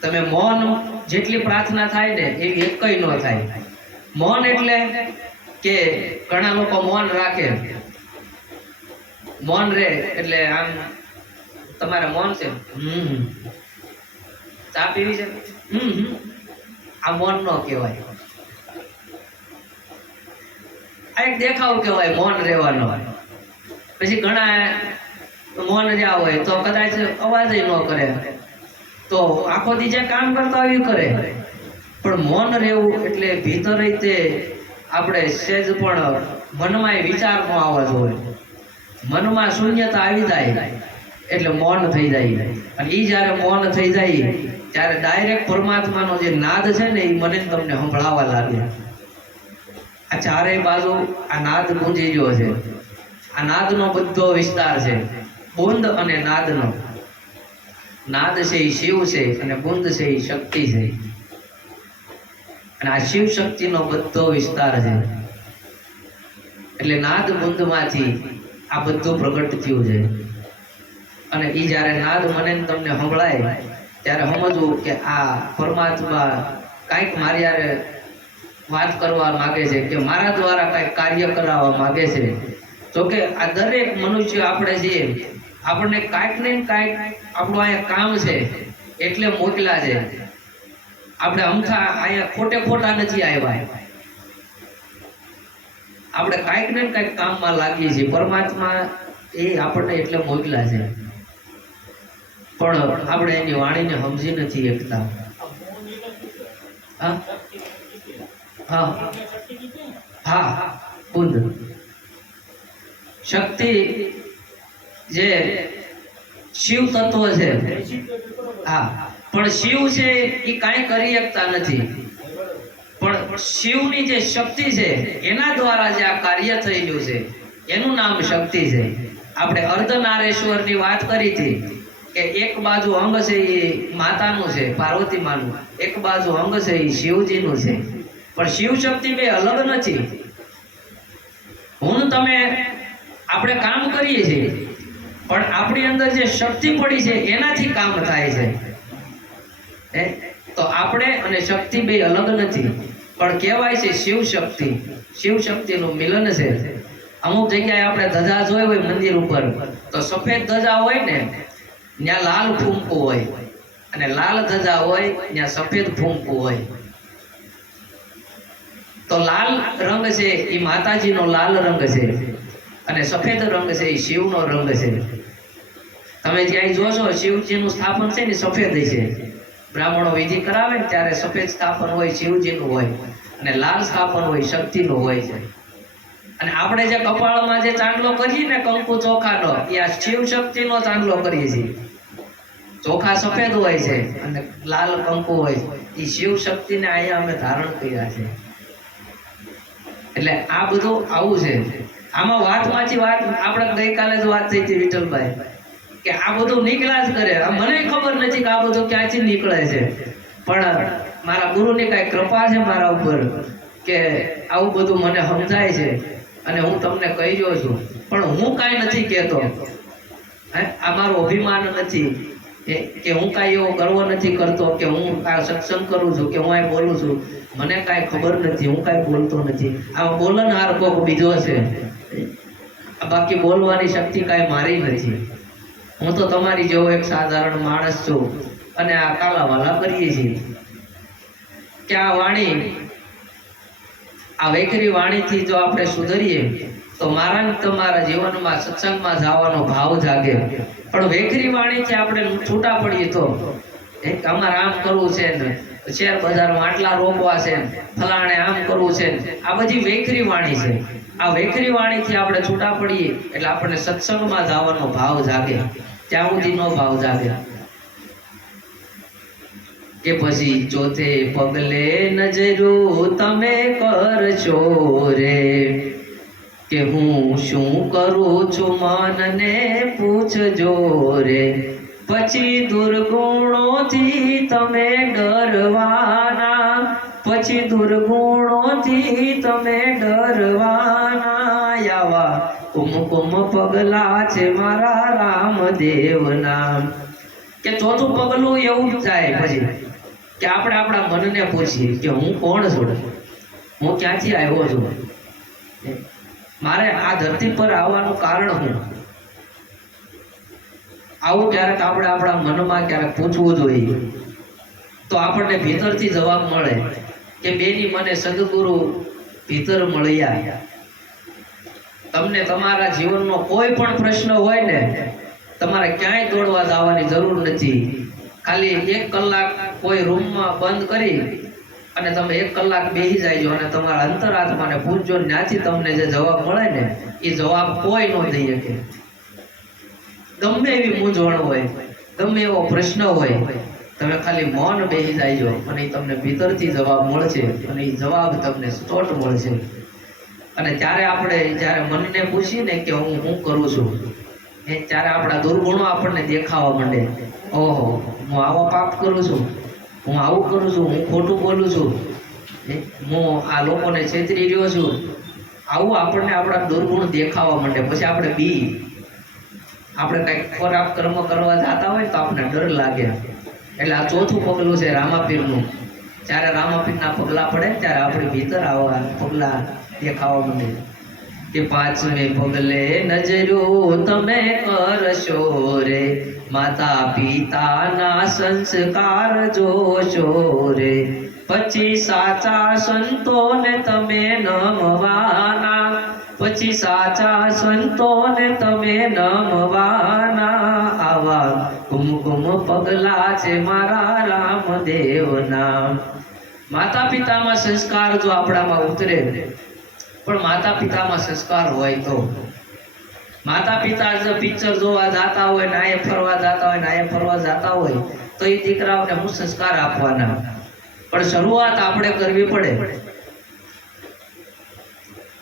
તમે મૌન જેટલી પ્રાર્થના થાય ને એવી એકય ન થાય. મૌન એટલે કે ઘણા લોકો મૌન રાખે, મૌન રે એટલે આમ તમારે મૌન છે, ચા પીવી છે, આ મૌન ન કહેવાય. આ એક દેખાવ કહેવાય મૌન રહેવાનો. પછી ઘણા મૌન જ્યાં હોય તો કદાચ અવાજ ન કરે, તો આખો દી જે કામ કરતા હોય એ કરે, પણ મૌન રહેવું એટલે ભીતર તે આપણે સહેજ પણ મનમાં વિચાર ન આવવા જોઈએ, મનમાં શૂન્યતા આવી જાય એટલે મૌન થઈ જાય. અને એ જ્યારે મૌન થઈ જાય ત્યારે ડાયરેક્ટ પરમાત્માનો જે નાદ છે ને એ મને તમને સંભળાવા લાગે. આ ચારેય બાજુ આ નાદ ગુંજી રહ્યો છે. આ નાદનો બધો વિસ્તાર છે, બુંદ અને નાદનો. નાદ છે એ શિવ છે અને બુંદ છે એ શક્તિ છે, અને આ શિવ શક્તિનો બધો વિસ્તાર છે. એટલે નાદ બુંદમાંથી આ બધું પ્રગટ થયું છે. અને એ જ્યારે નાદ મને તમને સંભળાય ત્યારે સમજવું કે આ પરમાત્મા કાંઈક મારી યારે વાત કરવા માંગે છે, કે મારા દ્વારા કાંઈક કાર્ય કરાવવા માંગે છે. તો કે આ દરેક મનુષ્ય આપણે છીએ, આપણને કાંઈક ને કાંઈક આપણું અહીંયા કામ છે એટલે મોકલા છે. આપણે અમથા અહીંયા ખોટે ખોટા નથી આવ્યા, આપણે કાંઈક ને કાંઈક કામમાં લાગીએ છીએ. પરમાત્મા એ આપણને એટલે મોકલા છે, પણ આપણે એની વાણીને સમજી નથી શકતા. હા હા હા, બુંદ શક્તિ જે શિવ તત્વ છે. હા, પણ શિવ છે એ કાંઈ કરી શકતા નથી, પણ શિવની જે શક્તિ છે એના દ્વારા જે આ કાર્ય થયેલું છે એનું નામ શક્તિ છે. આપણે અર્ધનારેશ્વરની વાત કરી હતી કે એક બાજુ અંગ છે એ માતાનું છે, પાર્વતી માનું, એક બાજુ અંગ છે એ શિવજીનું છે. પણ શિવ શક્તિ બે અલગ નથી. હું તમે આપણે કામ કરીએ છીએ, પણ આપણી અંદર જે શક્તિ પડી છે એનાથી કામ થાય છે. તો આપણે અને શક્તિ બે અલગ નથી, પણ કહેવાય છે શિવ શક્તિ. શિવ શક્તિનું મિલન છે. અમુક જગ્યાએ આપણે ધજા જોઈ હોય મંદિર ઉપર, તો સફેદ ધજા હોય ને ત્યાં લાલ ફૂમકું હોય, અને લાલ ધજા હોય ત્યાં સફેદ ફૂમકું હોય. તો લાલ રંગ છે એ માતાજીનો લાલ રંગ છે, અને સફેદ રંગ છે એ શિવનો રંગ છે. તમે જ્યાં જોશો શિવજીનું સ્થાપન છે ને સફેદ છે. બ્રાહ્મણો વિધિ કરાવે ને ત્યારે સફેદ સ્થાપન હોય શિવજીનું હોય, અને લાલ સ્થાપન હોય શક્તિનું હોય છે. અને આપણે જે કપાળમાં જે ચાંદલો કરીએ ને કંકુ ચોખાનો, એ આ શિવ શક્તિનો ચાંદલો કરીએ છીએ. ચોખા સફેદ હોય છે અને લાલ કંકુ હોય છે, એ શિવ શક્તિને અહીંયા અમે ધારણ કર્યા છે. એટલે આ બધું આવું છે. આમાં વાતમાંથી વાત આપણે ગઈકાલે જ વાત થઈ હતી વિઠ્ઠલભાઈ, કે આ બધું નીકળ્યા જ કરે. મને ખબર નથી કે આ બધું ક્યાંથી નીકળે છે, પણ મારા ગુરુની કાંઈ કૃપા છે મારા ઉપર કે આવું બધું મને સમજાય છે અને હું તમને કહી રહ્યો છું. પણ હું કાંઈ નથી કહેતો, આ મારું અભિમાન નથી કે હું કાંઈ એવો ગર્વ નથી કરતો કે હું આ સત્સંગ કરું છું કે હું આ બોલું છું, મને કાંઈ ખબર નથી, હું કાંઈ બોલતો નથી. આ બોલનહાર કોક બીજો છે, બાકી બોલવાની શક્તિ કાંઈ મારી નથી. હું તો તમારી જેવો એક સાધારણ માણસ છું અને આ કાલાવાલા કરીએ છીએ કે આ વાણી, આ વેકરી વાણીથી જો આપણે સુધરીએ તો મારા ને તમારા જીવનમાં સત્સંગમાં જવાનો ભાવ જાગે. પણ વેકરી વાણીથી આપણે છૂટા પડીએ તો અમારે આમ કરવું છે ને, શેર બજારમાં આટલા રોકવા છે ને, ફલાણે આમ કરવું છે ને, આ બધી વેકરી વાણી છે. આ વેકરી વાણીથી આપણે છૂટા પડીએ એટલે આપણને સત્સંગમાં જવાનો ભાવ જાગે, ત્યાં સુધીનો ભાવ જાગે. કે પછી ચોથે પગલે નજરું તમે કરશો રે, કે હું શું કરું છું મનને પૂછજો રે. પછી દુર્ગુણોથી તમે ડરવાના, પછી દુર્ગુણોથી તમે ડરવાના. આવા કુમકુમ પગલા છે મારા રામદેવના. કે ચોથું પગલું એવું જ થાય પછી કે આપણે આપણા મનને પૂછીએ કે હું કોણ છું, હું ક્યાંથી આવ્યો છું, મારે આ ધરતી પર આવવાનું કારણ શું. આવું ક્યારેક આપણે આપણા મનમાં ક્યારેક પૂછવું જોઈએ તો આપણને ભીતરથી જવાબ મળે કે બેની મને સદગુરુ ભીતર મળ્યા. તમને તમારા જીવનનો કોઈ પણ પ્રશ્ન હોય ને, તમારે ક્યાંય દોડવા જવાની જરૂર નથી. ખાલી 1 કલાક કોઈ રૂમમાં બંધ કરી અને તમે 1 કલાક બેસી જાયજો અને તમારા અંતરાત્માને પૂછજો, ત્યાંથી તમને જે જવાબ મળે ને એ જવાબ કોઈ ન દઈ શકે. ગમે એવી મૂંઝવણ હોય, ગમે એવો પ્રશ્ન હોય, તમે ખાલી મૌન બેસી જાયજો અને તમને ભીતરથી જવાબ મળશે અને એ જવાબ તમને સ્ટોટ મળશે. અને ત્યારે આપણે જ્યારે મનને પૂછીએ ને કે હું શું કરું છું, ત્યારે આપણા દુર્ગુણો આપણને દેખાવા માંડે. ઓહો, હું આવા પાપ કરું છું, હું આવું કરું છું, હું ખોટું બોલું છું, હું આ લોકોને છેતરી રહ્યો છું, આવું આપણને આપણા દુર્ગુણ દેખાવા માંડે. પછી આપણે આપણે કંઈક ખોરાક કર્મ કરવા જતા હોય તો આપણને ડર લાગે. એટલે આ ચોથું પગલું છે રામાપીરનું. જ્યારે રામાપીરના પગલા પડે ત્યારે આપણી ભીતર આવા પગલા દેખાવા માંડે. કે પાંચમે પગલે નજરો તમે કરશો રે, માતા પિતાના સંસ્કાર જોશો રે. પછી સાચા સંતોને તમે નમવાના, પછી સાચા સંતોને તમે નમવાના. આવા કુમકુમ પગલા છે મારા રામદેવના. માતા પિતામાં સંસ્કાર જો આપણામાં ઉતરે, પણ માતા પિતામાં સંસ્કાર હોય તો, માતા પિતા જો પિક્ચર જોવા જતા હોય, નાયે ફરવા જતા હોય, નાયે ફરવા જતા હોય તો એ દીકરાઓને હું સંસ્કાર આપવાના. પણ શરૂઆત આપણે કરવી પડે.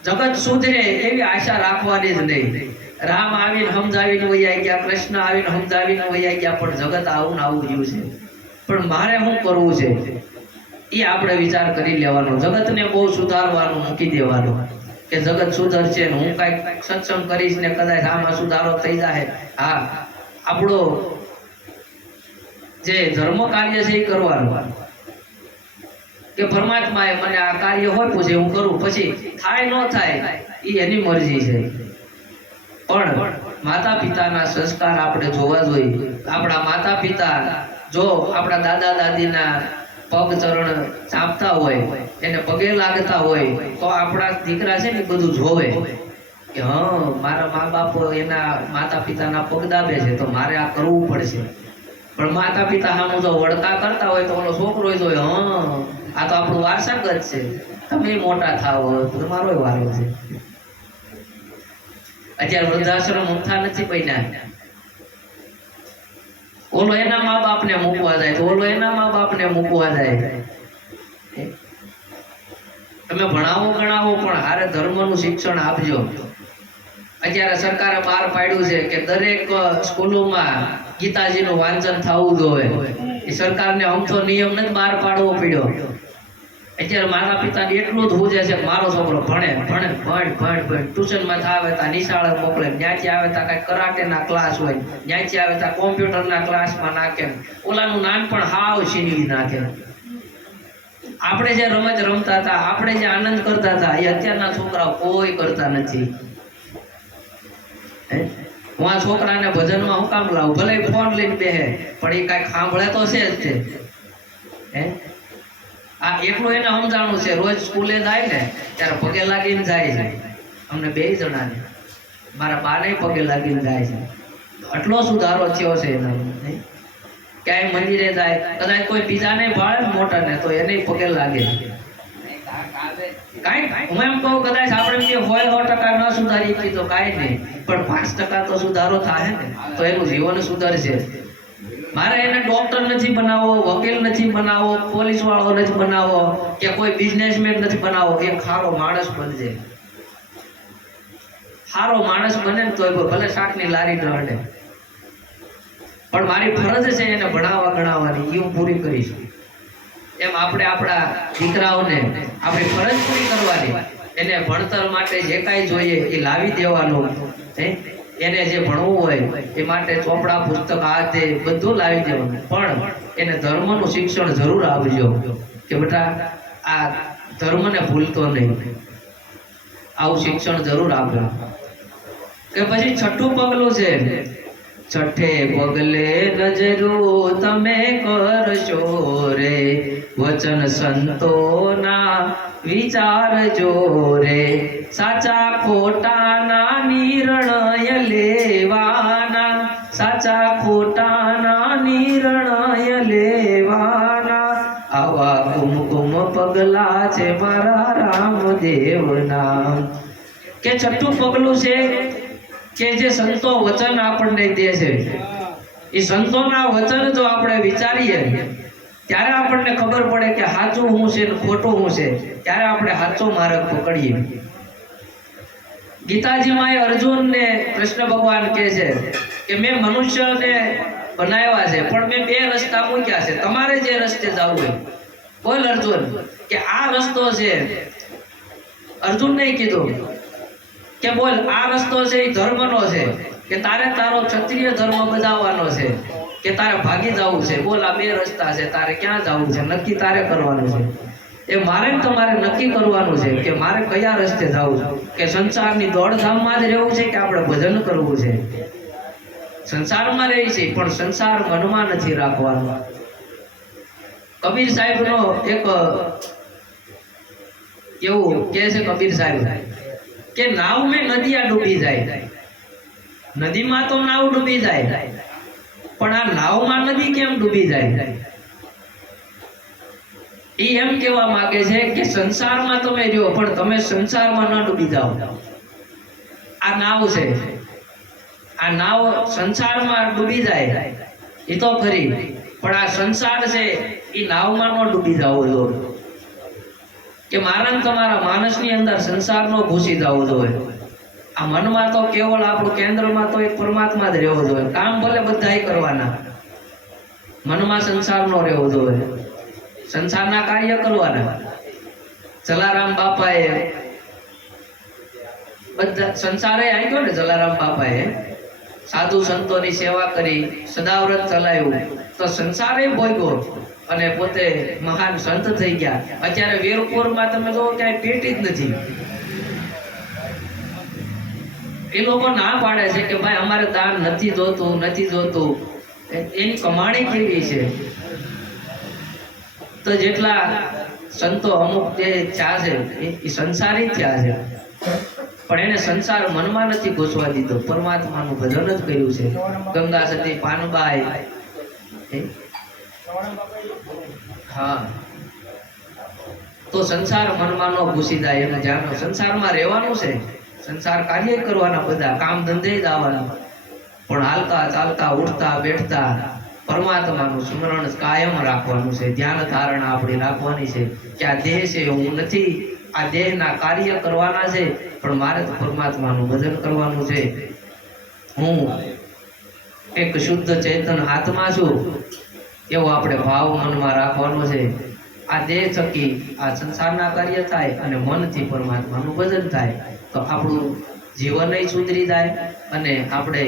જગત સુધરે એવી આશા રાખવાની જ નહીં. રામ આવીને સમજાવીને વૈયા ગયા, કૃષ્ણ આવીને સમજાવીને વૈયા ગયા, પણ જગત આવું આવું રહ્યું છે. પણ મારે શું કરવું છે એ આપણે વિચાર કરી લેવાનો. જગતને બહુ સુધારવાનું મૂકી દેવાનું કે જગત સુધરશે ને હું કાંઈક સત્સંગ કરીશ ને કદાચ આમાં સુધારો થઈ જાય. હા, આપણો જે ધર્મ કાર્ય છે એ કરવાનું કે પરમાત્માએ મને આ કાર્ય હોય પૂછે હું કરું, પછી થાય ન થાય એ એની મરજી છે. પણ માતા પિતાના સંસ્કાર આપણે જોવા જોઈએ. આપણા માતા પિતા જો આપણા દાદા દાદીના પગ ચરણ ચાપતા હોય, એને પગે લાગતા હોય તો આપણા દીકરા છે ને બધું જોવે કે હા મારા મા બાપ એના માતા પિતાના પગ દાબે છે તો મારે આ કરવું પડશે. પણ માતા પિતા સામું જો વડકા કરતા હોય તો ઓલો છોકરો જોઈએ હા આ તો આપણું વારસાગત છે, તમે મોટા થાવ તમારો વારો છે. અત્યારે વૃદ્ધાશ્રમ ઊંઠા નથી બન્યા. ઓલો એના મા બાપને મૂકવા જાય તો ઓલો એના મા બાપને મૂકવા જાય. તમે ભણાવો ગણાવો પણ હારે ધર્મનું શિક્ષણ આપજો. અત્યારે સરકારે બહાર પાડ્યું છે કે દરેક સ્કૂલોમાં ગીતાજીનું વાંચન થવું જોઈએ. એ સરકારને અમથો નિયમ નથી બહાર પાડવો પડ્યો. અત્યારે માતા પિતાને એટલું જ હુજે છે કે મારો છોકરો ભણે ભણે ભણ ભણ ભણ ટ્યુશનમાં આવે ત્યાં નિશાળે મોકલે, ત્યાંથી આવે ત્યાં કાંઈક કરાટેના ક્લાસ હોય, ત્યાંથી આવે ત્યાં કોમ્પ્યુટરના ક્લાસમાં નાખે, ઓલાનું નાનપણ હાવ છીનવી નાખે. આપણે જે રમત રમતા હતા, આપણે જે આનંદ કરતા હતા, એ અત્યારના છોકરાઓ કોઈ કરતા નથી. હું આ છોકરાને ભજનમાં હું કામ લાવું, ભલે ફોન લઈને બેહે પણ એ કાંઈક સાંભળે તો છે જ તે. આ એટલું એને સમજાણું છે, રોજ સ્કૂલે જાય ને ત્યારે પગે લાગીને જાય છે. અમને 2 જણાને, મારા બાને પગે લાગીને જાય છે. આટલો સુધારો થયો છે એનો. ક્યાંય મંદિરે જાય, કદાચ કોઈ બીજાને ભાળે ને મોટાને તો એને પગે લાગે. કાંઈ હું એમ કહું, કદાચ આપણે જે હોય 100% ન સુધારી તો કાંઈ નહીં, પણ 5% તો સુધારો થાય ને તો એનું જીવન સુધરશે. મારે એને ડોક્ટર નથી બનાવવો, વકીલ નથી બનાવવો, પોલીસ વાળો નથી બનાવવો, કે કોઈ બિઝનેસમેન નથી બનાવવો. એ સારો માણસ બનજે. સારો માણસ બને ને તો ભલે શાકની લારી ન અડે, પણ મારી ફરજ છે એને ભણાવવા ગણાવવાની, એ હું પૂરી કરીશ. એમ આપણે આપણા દીકરાઓને આપણી ફરજ પૂરી કરવાની. એને ભણતર માટે જે કાંઈ જોઈએ એ લાવી દેવાનું. એને જે ભણવું હોય એ માટે ચોપડા, પુસ્તક, આ તે બધું લાવી દેવાનું. પણ એને ધર્મનું શિક્ષણ જરૂર આપજો કે બેટા આ ધર્મને ભૂલતો નહીં. આવું શિક્ષણ જરૂર આપજો. કે પછી 6થું પગલું છે, 6થે પગલે નજરો તમે કરશો રે, વચન સંતોના વિચારજો રે, સાચા ખોટાના નિર્ણય લેવાના, સાચા ખોટાના નિર્ણય લેવાના. આવા કુમકુમ પગલા છે મારા રામદેવના. કે 6થું પગલું છે કે જે સંતો વચન આપણને દે છે, એ સંતોના વચન જો આપણે વિચારીએ ત્યારે આપણને ખબર પડે કે સાચું શું છે ને ખોટું શું છે. ત્યારે આપણે સાચો માર્ગ પકડીએ. ગીતાજીમાં અર્જુનને કૃષ્ણ ભગવાન કહે છે કે મેં મનુષ્યને બનાવ્યા છે પણ મેં 2 રસ્તા મૂક્યા છે, તમારે જે રસ્તે જવું હોય. બોલ અર્જુન કે આ રસ્તો છે. અર્જુનને કીધું કે બોલ આ રસ્તો છે એ ધર્મનો છે, કે તારે તારો ક્ષત્રિય ધર્મ બજાવવાનો છે, કે તારે ભાગી જવું છે. બોલ આ 2 રસ્તા છે, તારે ક્યાં જવું છે, નક્કી તારે કરવાનું છે. એ મારે તમારે નક્કી કરવાનું છે કે મારે કયા રસ્તે જવું છે. કે સંસારની દોડધામમાં જ રહેવું છે કે આપણે ભજન કરવું છે. સંસારમાં રહી છે પણ સંસાર મનમાં નથી રાખવાનો. કબીર સાહેબનો એક એવું કહે છે કબીર સાહેબ કે નાવ મેં નદિયા ડૂબી જાય. નદીમાં તો નાવ ડૂબી જાય પણ આ નાવમાં નદી કેમ ડૂબી જાય? એ એમ કહેવા માંગે છે કે સંસારમાં તમે રહ્યો પણ તમે સંસારમાં ન ડૂબી જાઓ. આ નાવ છે, આ નાવ સંસારમાં ડૂબી જાય એ તો ખરી, પણ આ સંસાર છે એ નાવમાં ન ડૂબી જાવો જોઈએ. કે મારા તમારા માણસની અંદર સંસાર નો ઘૂસી જવો જોઈએ. આ મનમાં તો કેવળ આપણું કેન્દ્રમાં તો એક પરમાત્મા જ રહેવો જોઈએ. કામ ભલે બધાય કરવાના, મનમાં સંસાર નો રહેવો જોઈએ. સંસારના કાર્ય કરવાના. જલારામ બાપાએ બધા સંસારે આપ્યો ને. જલારામ બાપાએ સાધુ સંતોની સેવા કરી, સદાવ્રત ચલાવ્યું, તો સંસારે ભોગવો અને પોતે મહાન સંત થઈ ગયા. અત્યારે વીરપુરમાં તમે જો ક્યાંય પેટી જ નથી. એ લોકો ના પાડે છે કે ભાઈ અમારે દાન નથી જોતું, નથી જોતું. એની કમાણી કેવી છે? તો જેટલા સંતો અમુક જે થયા છે એ સંસારી થયા છે, પણ એને સંસાર મનમાં નથી ઘૂસવા દીધો. પરમાત્માનું ભજન જ કર્યું છે. ગંગા સતી, પાનબાઈ, હા, તો સંસાર મનમાં ન ઘૂસી જાય. એને જાણો સંસારમાં રહેવાનું છે, સંસાર કાર્ય કરવાના, બધા કામ ધંધે જ આવવાનું, પણ હાલતા ચાલતા ઉઠતા બેઠતા પરમાત્માનું સ્મરણ કાયમ રાખવાનું છે. ધ્યાન ધારણા આપણી રાખવાની છે કે આ દેહ છે, હું નથી. આ દેહના કાર્ય કરવાના છે પણ મારે તો પરમાત્માનું ભજન કરવાનું છે. હું એક શુદ્ધ ચેતન આત્મા છું એવો આપણે ભાવ મનમાં રાખવાનો છે. આ દેહ થકી આ સંસારના કાર્ય થાય અને મનથી પરમાત્માનું ભજન થાય તો આપણું જીવનય સુધરી જાય અને આપણે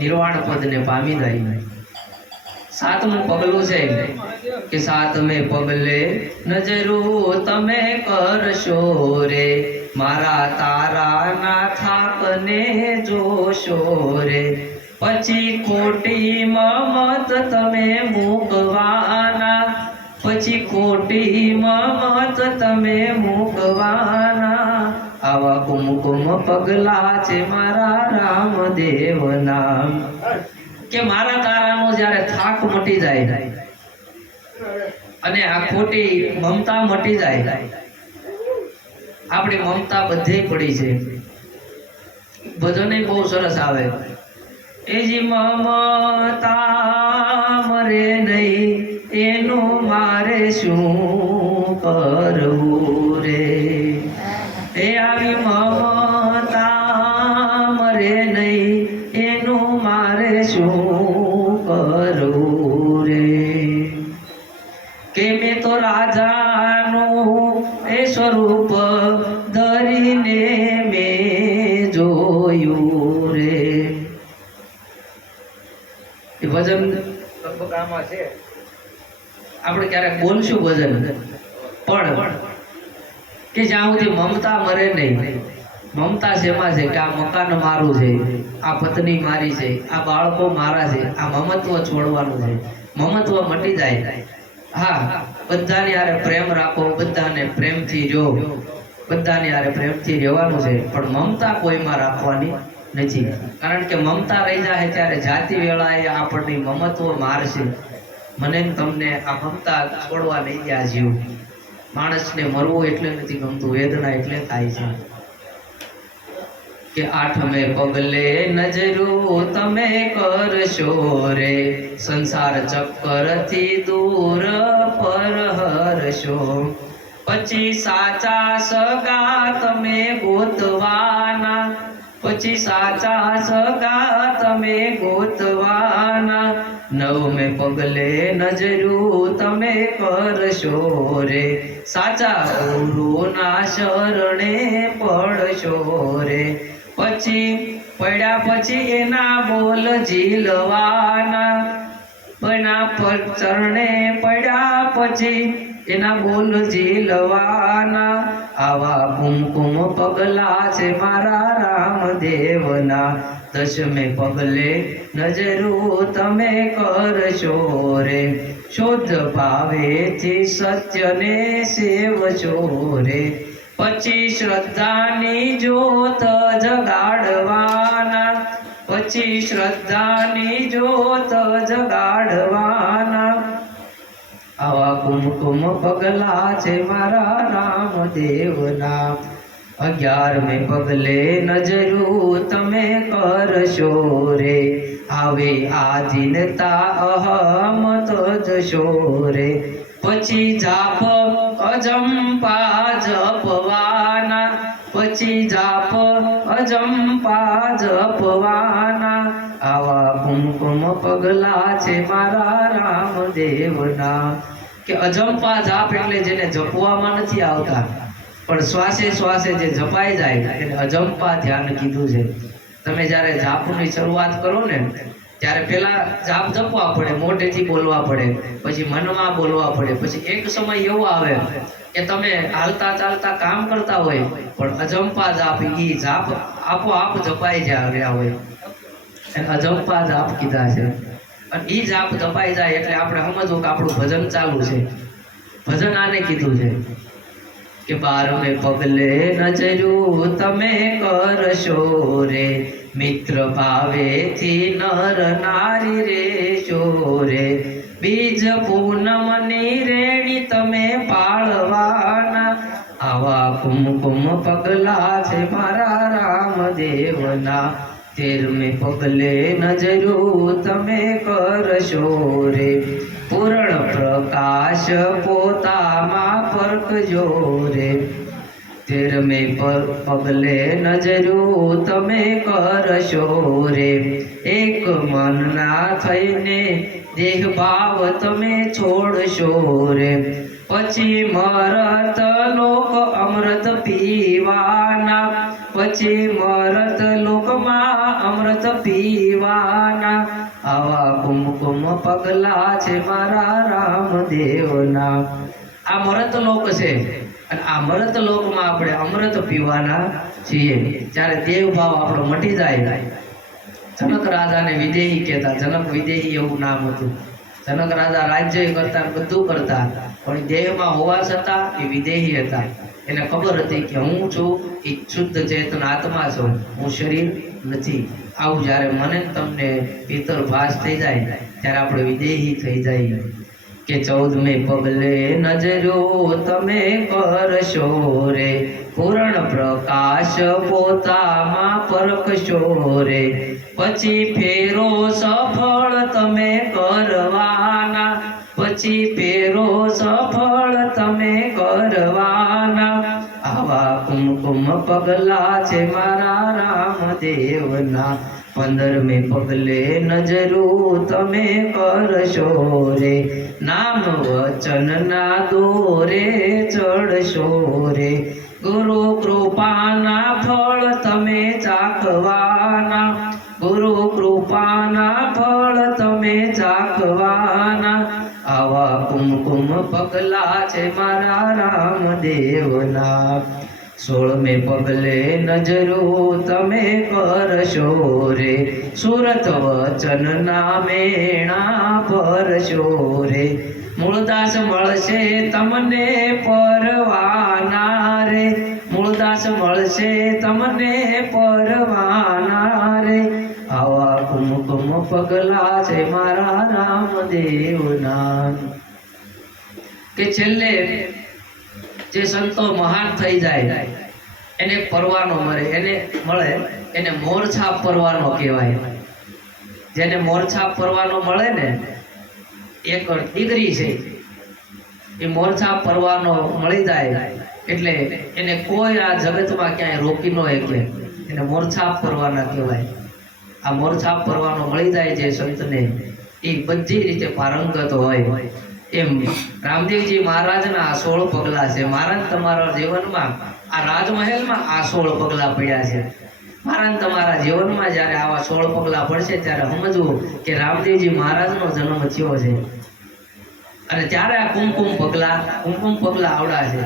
નિર્વાણ પદને પામી જાય. સાતમું પગલું છે કે સાતમે પગલે નજરું તમે કરશો રે, મારા તારાના થાકને જોશો રે, પછી ખોટી મમત તમે મૂકવાના, પછી ખોટી મમત તમે મૂકવાના. આવા કુમકુમ પગલા છે મારા રામદેવના. કે મારા તારાનો જ્યારે થાક મટી જાય અને આ ખોટી મમતા મટી જાય, આપણી મમતા બધે પડી છે. ભજન બહુ સરસ આવે, એ જી મમતા મરે નહીં એનું મારે શું કરવું રે, એ આવી મમતા મરે નહીં એનું મારે શું કરવું રે. કે મેં તો રાજાનું એ સ્વરૂપ ધરીને મેં જોયું રે. એ ભજન લગભગ આમાં છે, આપણે ક્યારેક બોલશું ભજન, પણ કે જ્યાં સુધી મમતા મરે નહીં. મમતા શેમાં છે કે આ મકાન મારું છે, આ પત્ની મારી છે, આ બાળકો મારા છે, આ મમત્વ છોડવાનું છે. મમત્વ મટી જાય. હા, બધાની હારે પ્રેમ રાખો, બધાને પ્રેમથી જો, બધાની હારે પ્રેમથી રહેવાનું છે, પણ મમતા કોઈમાં રાખવાની નથી. કારણ કે મમતા રહી જાય ત્યારે જાતિ વેળાએ આપણને મમત્વ મારશે. મને ને તમને આ મમતા છોડવા નહીં દે. આ જીવ માણસને મરવું એટલે નથી ગમતું, વેદના એટલે થાય છે. કે આઠમે પગલે નજરું તમે કરશો રે, સંસાર ચક્કરથી દૂર પર હરશો, પછી સાચા સગા તમે ગોતવાના, પછી સાચા સગા તમે ગોતવાના. નવમે પગલે નજરું તમે કરશો રે, સાચા ગુરુના શરણે પડશો રે, પછી પડ્યા પછી એના બોલ ઝીલવાના, એના પર ચરણે પડ્યા પછી એના બોલ ઝીલવાના. આવા કુમકુમ પગલા છે મારા રામદેવના. દશમે પગલે નજરું તમે કરશો રે, શુદ્ધ ભાવેથી સત્યને સેવશો રે, પછી શ્રદ્ધાની જ્યોત જગાડવાના, પછી શ્રદ્ધાની જ્યોત જગાડવાના. આવા કુમકુમ પગલા છે મારા રામદેવના. 11મે પગલે નજરું તમે કરશો રે, આવે આધીનતા અહમ તો જશો રે, પછી જાપ અજંપા જપવાના, પછી જાપ અજંપા જપવાના. આવા કુમકુમ પગલા છે મારા રામદેવના. કે અજંપા જાપ એટલે જેને જપવામાં નથી આવતા, પણ શ્વાસે શ્વાસે જે જપાઈ જાય એને અજંપા ધ્યાન કીધું છે. તમે જ્યારે જાપની શરૂઆત કરો ને ત્યારે પેલા જાપ જપવા પડે, મોઢેથી બોલવા પડે, પછી મનમાં બોલવા પડે, પછી એક સમય એવો આવે કે તમે હાલતા ચાલતા કામ કરતા હોય પણ અજંપા જાપ, ઈ જાપ આપોઆપ જપાઈ રહ્યા હોય, એને અજંપા જાપ કીધા છે. અને ઈ જાપ જપાઈ જાય એટલે આપણે સમજવું કે આપણું ભજન ચાલુ છે. ભજન આને કીધું છે કે 12મે પગલે નજરું તમે કરશો રે, મિત્ર ભાવેથી નર નારી રેશો રે, બીજ પૂનમની રેણી તમે પાળવાના. આવા કુમકુમ પગલા છે મારા રામદેવના. 13મે પગલે નજરું તમે કરશો રે, પૂર્ણ પ્રકાશ પોતામાં પરખજો રે. 13મે પગલે નજરું તમે કરશો રે, એક મનના થઈને દેહ ભાવ તમે છોડશો રે, પછી મરત લોક અમૃત પીવાના, પછી મરત લોકમાં અમૃત પીવાના, આવા કુમકુમ પગલા છે મારા રામદેવના. આ મરત લોક છે અને આ મરત લોકમાં આપણે અમૃત પીવાના છીએ. જ્યારે દેવ ભાવ આપણો મટી જાય. જનક રાજાને વિદેહી કહેતા, જનક વિદેહી એવું નામ હતું. જનક રાજા રાજ્ય કરતા બધું કરતા, પણ દેહમાં હોવા છતાં એ વિદેહી હતા. એને ખબર હતી કે હું છું એ શુદ્ધ ચેતન આત્મા છું, હું શરીર નથી. આવું જ્યારે મને તમને ભીતર ભાસ થઈ જાય ત્યારે આપણે વિદેહી થઈ જાય. કે 14મે પગલે નજરો તમે કરશો રે, પૂર્ણ પ્રકાશ પોતામાં પરખશો રે, પછી ફેરો સફળ તમે કરવાના, પછી ફેરો સફળ તમે કરવાના, આવા કુમકુમ પગલા છે મારા રામદેવના. 15મે પગલે નજરો તમે કરશો રે, નામ વચન ના દોરે ચડશો રે, ગુરુ કૃપાના ફળ તમે ચાખવાના, ગુરુ કૃપાના ફળ તમે ચાખવાના, આવા કુમકુમ પગલા છે મારા રામદેવના. 16મે પગલે નજરો તમે કરશો રે, સુરત વચન ના મેણા ભરશો રે, મૂળદાસ મળશે તમને પરવાના રે, મૂળદાસ મળશે તમને પરવાના રે, આવા કુમકુમ પગલા છે મારા રામદેવના. કે છેલ્લે જે સંતો મહાન થઈ જાય એને પરવાનો મળે એને મોરછાપ પરવાનો કહેવાય. જેને મોરછાપ પરવાનો મળે ને, એક ડિગ્રી છે, એ મોરછાપ પરવાનો મળી જાય એટલે એને કોઈ આ જગતમાં ક્યાંય રોકી ન શકે. એને મોરછાપ પરવાના કહેવાય. આ મોરછાપ પરવાનો મળી જાય જે સંતને, એ બધી રીતે પારંગત હોય. એમ રામદેવજી મહારાજના આ 16 પગલા છે. મહારાજ તમારા જીવનમાં આ રાજમહેલમાં આ 16 પગલા પડ્યા છે. મહારાજ તમારા જીવનમાં જ્યારે આવા 16 પગલા પડશે ત્યારે સમજવું કે રામદેવજી મહારાજનો જન્મ થયો છે. અને ત્યારે આ કુમકુમ પગલા આવડા છે.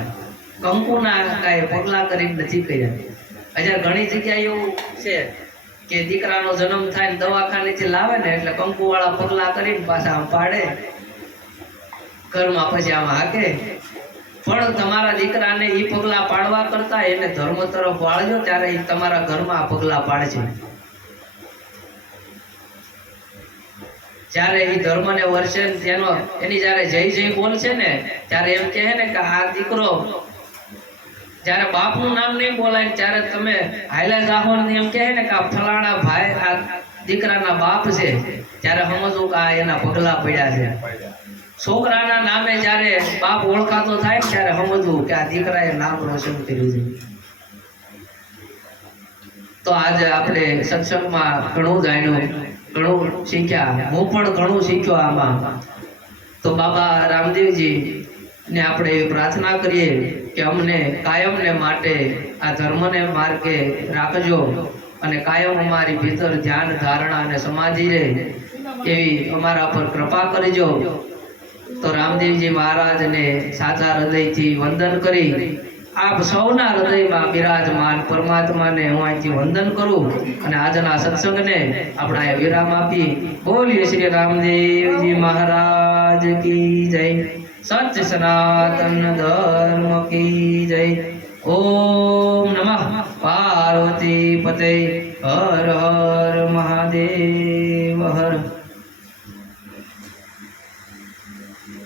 કંકુના કાંઈ પગલા કરીને નથી કર્યા. હજાર ઘણી જગ્યાએ એવું છે કે દીકરાનો જન્મ થાય ને દવાખાનેથી લાવે ને એટલે કંકુવાળા પગલા કરીને પાછા આમ પાડે ઘરમાં, પછી આમાં હાકે. પણ તમારા દીકરાને ઈ પગલા પાડવા કરતા એને ધર્મ તરફ વાળજો, ત્યારે ઈ તમારા ઘરમાં આ પગલા પાડશે. જ્યારે ઈ ધર્મને વર્ષે એની જ્યારે જય જય બોલશે ને ત્યારે એમ કહે ને કે આ દીકરો, જ્યારે બાપનું નામ નહીં બોલાય ત્યારે તમે હાઈલા જાહો એમ કહે ને કે આ ફલાણા ભાઈ આ દીકરાના બાપ છે, ત્યારે સમજવું કે આ એના પગલા પડ્યા છે. છોકરાના નામે જ્યારે બાપ ઓળખાતો થાય ત્યારે સમજવું કે આ દીકરાએ નામ રોશન કર્યું છે. તો આજે આપણે સત્સંગમાં ઘણું જાણ્યું, ઘણું શીખ્યા. હું પણ ઘણું શીખ્યો આમાં. તો બાબા રામદેવજી ને આપણે પ્રાર્થના કરીએ કે અમને કાયમને માટે આ ધર્મને માર્ગે રાખજો અને કાયમ અમારી ભીતર ધ્યાન ધારણા અને સમાધિ રહે એવી અમારા પર કૃપા કરજો. તો રામદેવજી મહારાજને સાચા હૃદયથી વંદન કરી આપ સૌના હૃદયમાં બિરાજમાન પરમાત્માને હું અહીંથી વંદન કરું અને આજના સત્સંગને આપણે વિરામ આપી. બોલીએ શ્રી રામદેવજી મહારાજ કી જય. સત્ય સનાતન ધર્મ કી જય. ઓમ નમઃ પાર્વતી પતે. હર હર મહાદેવ હર.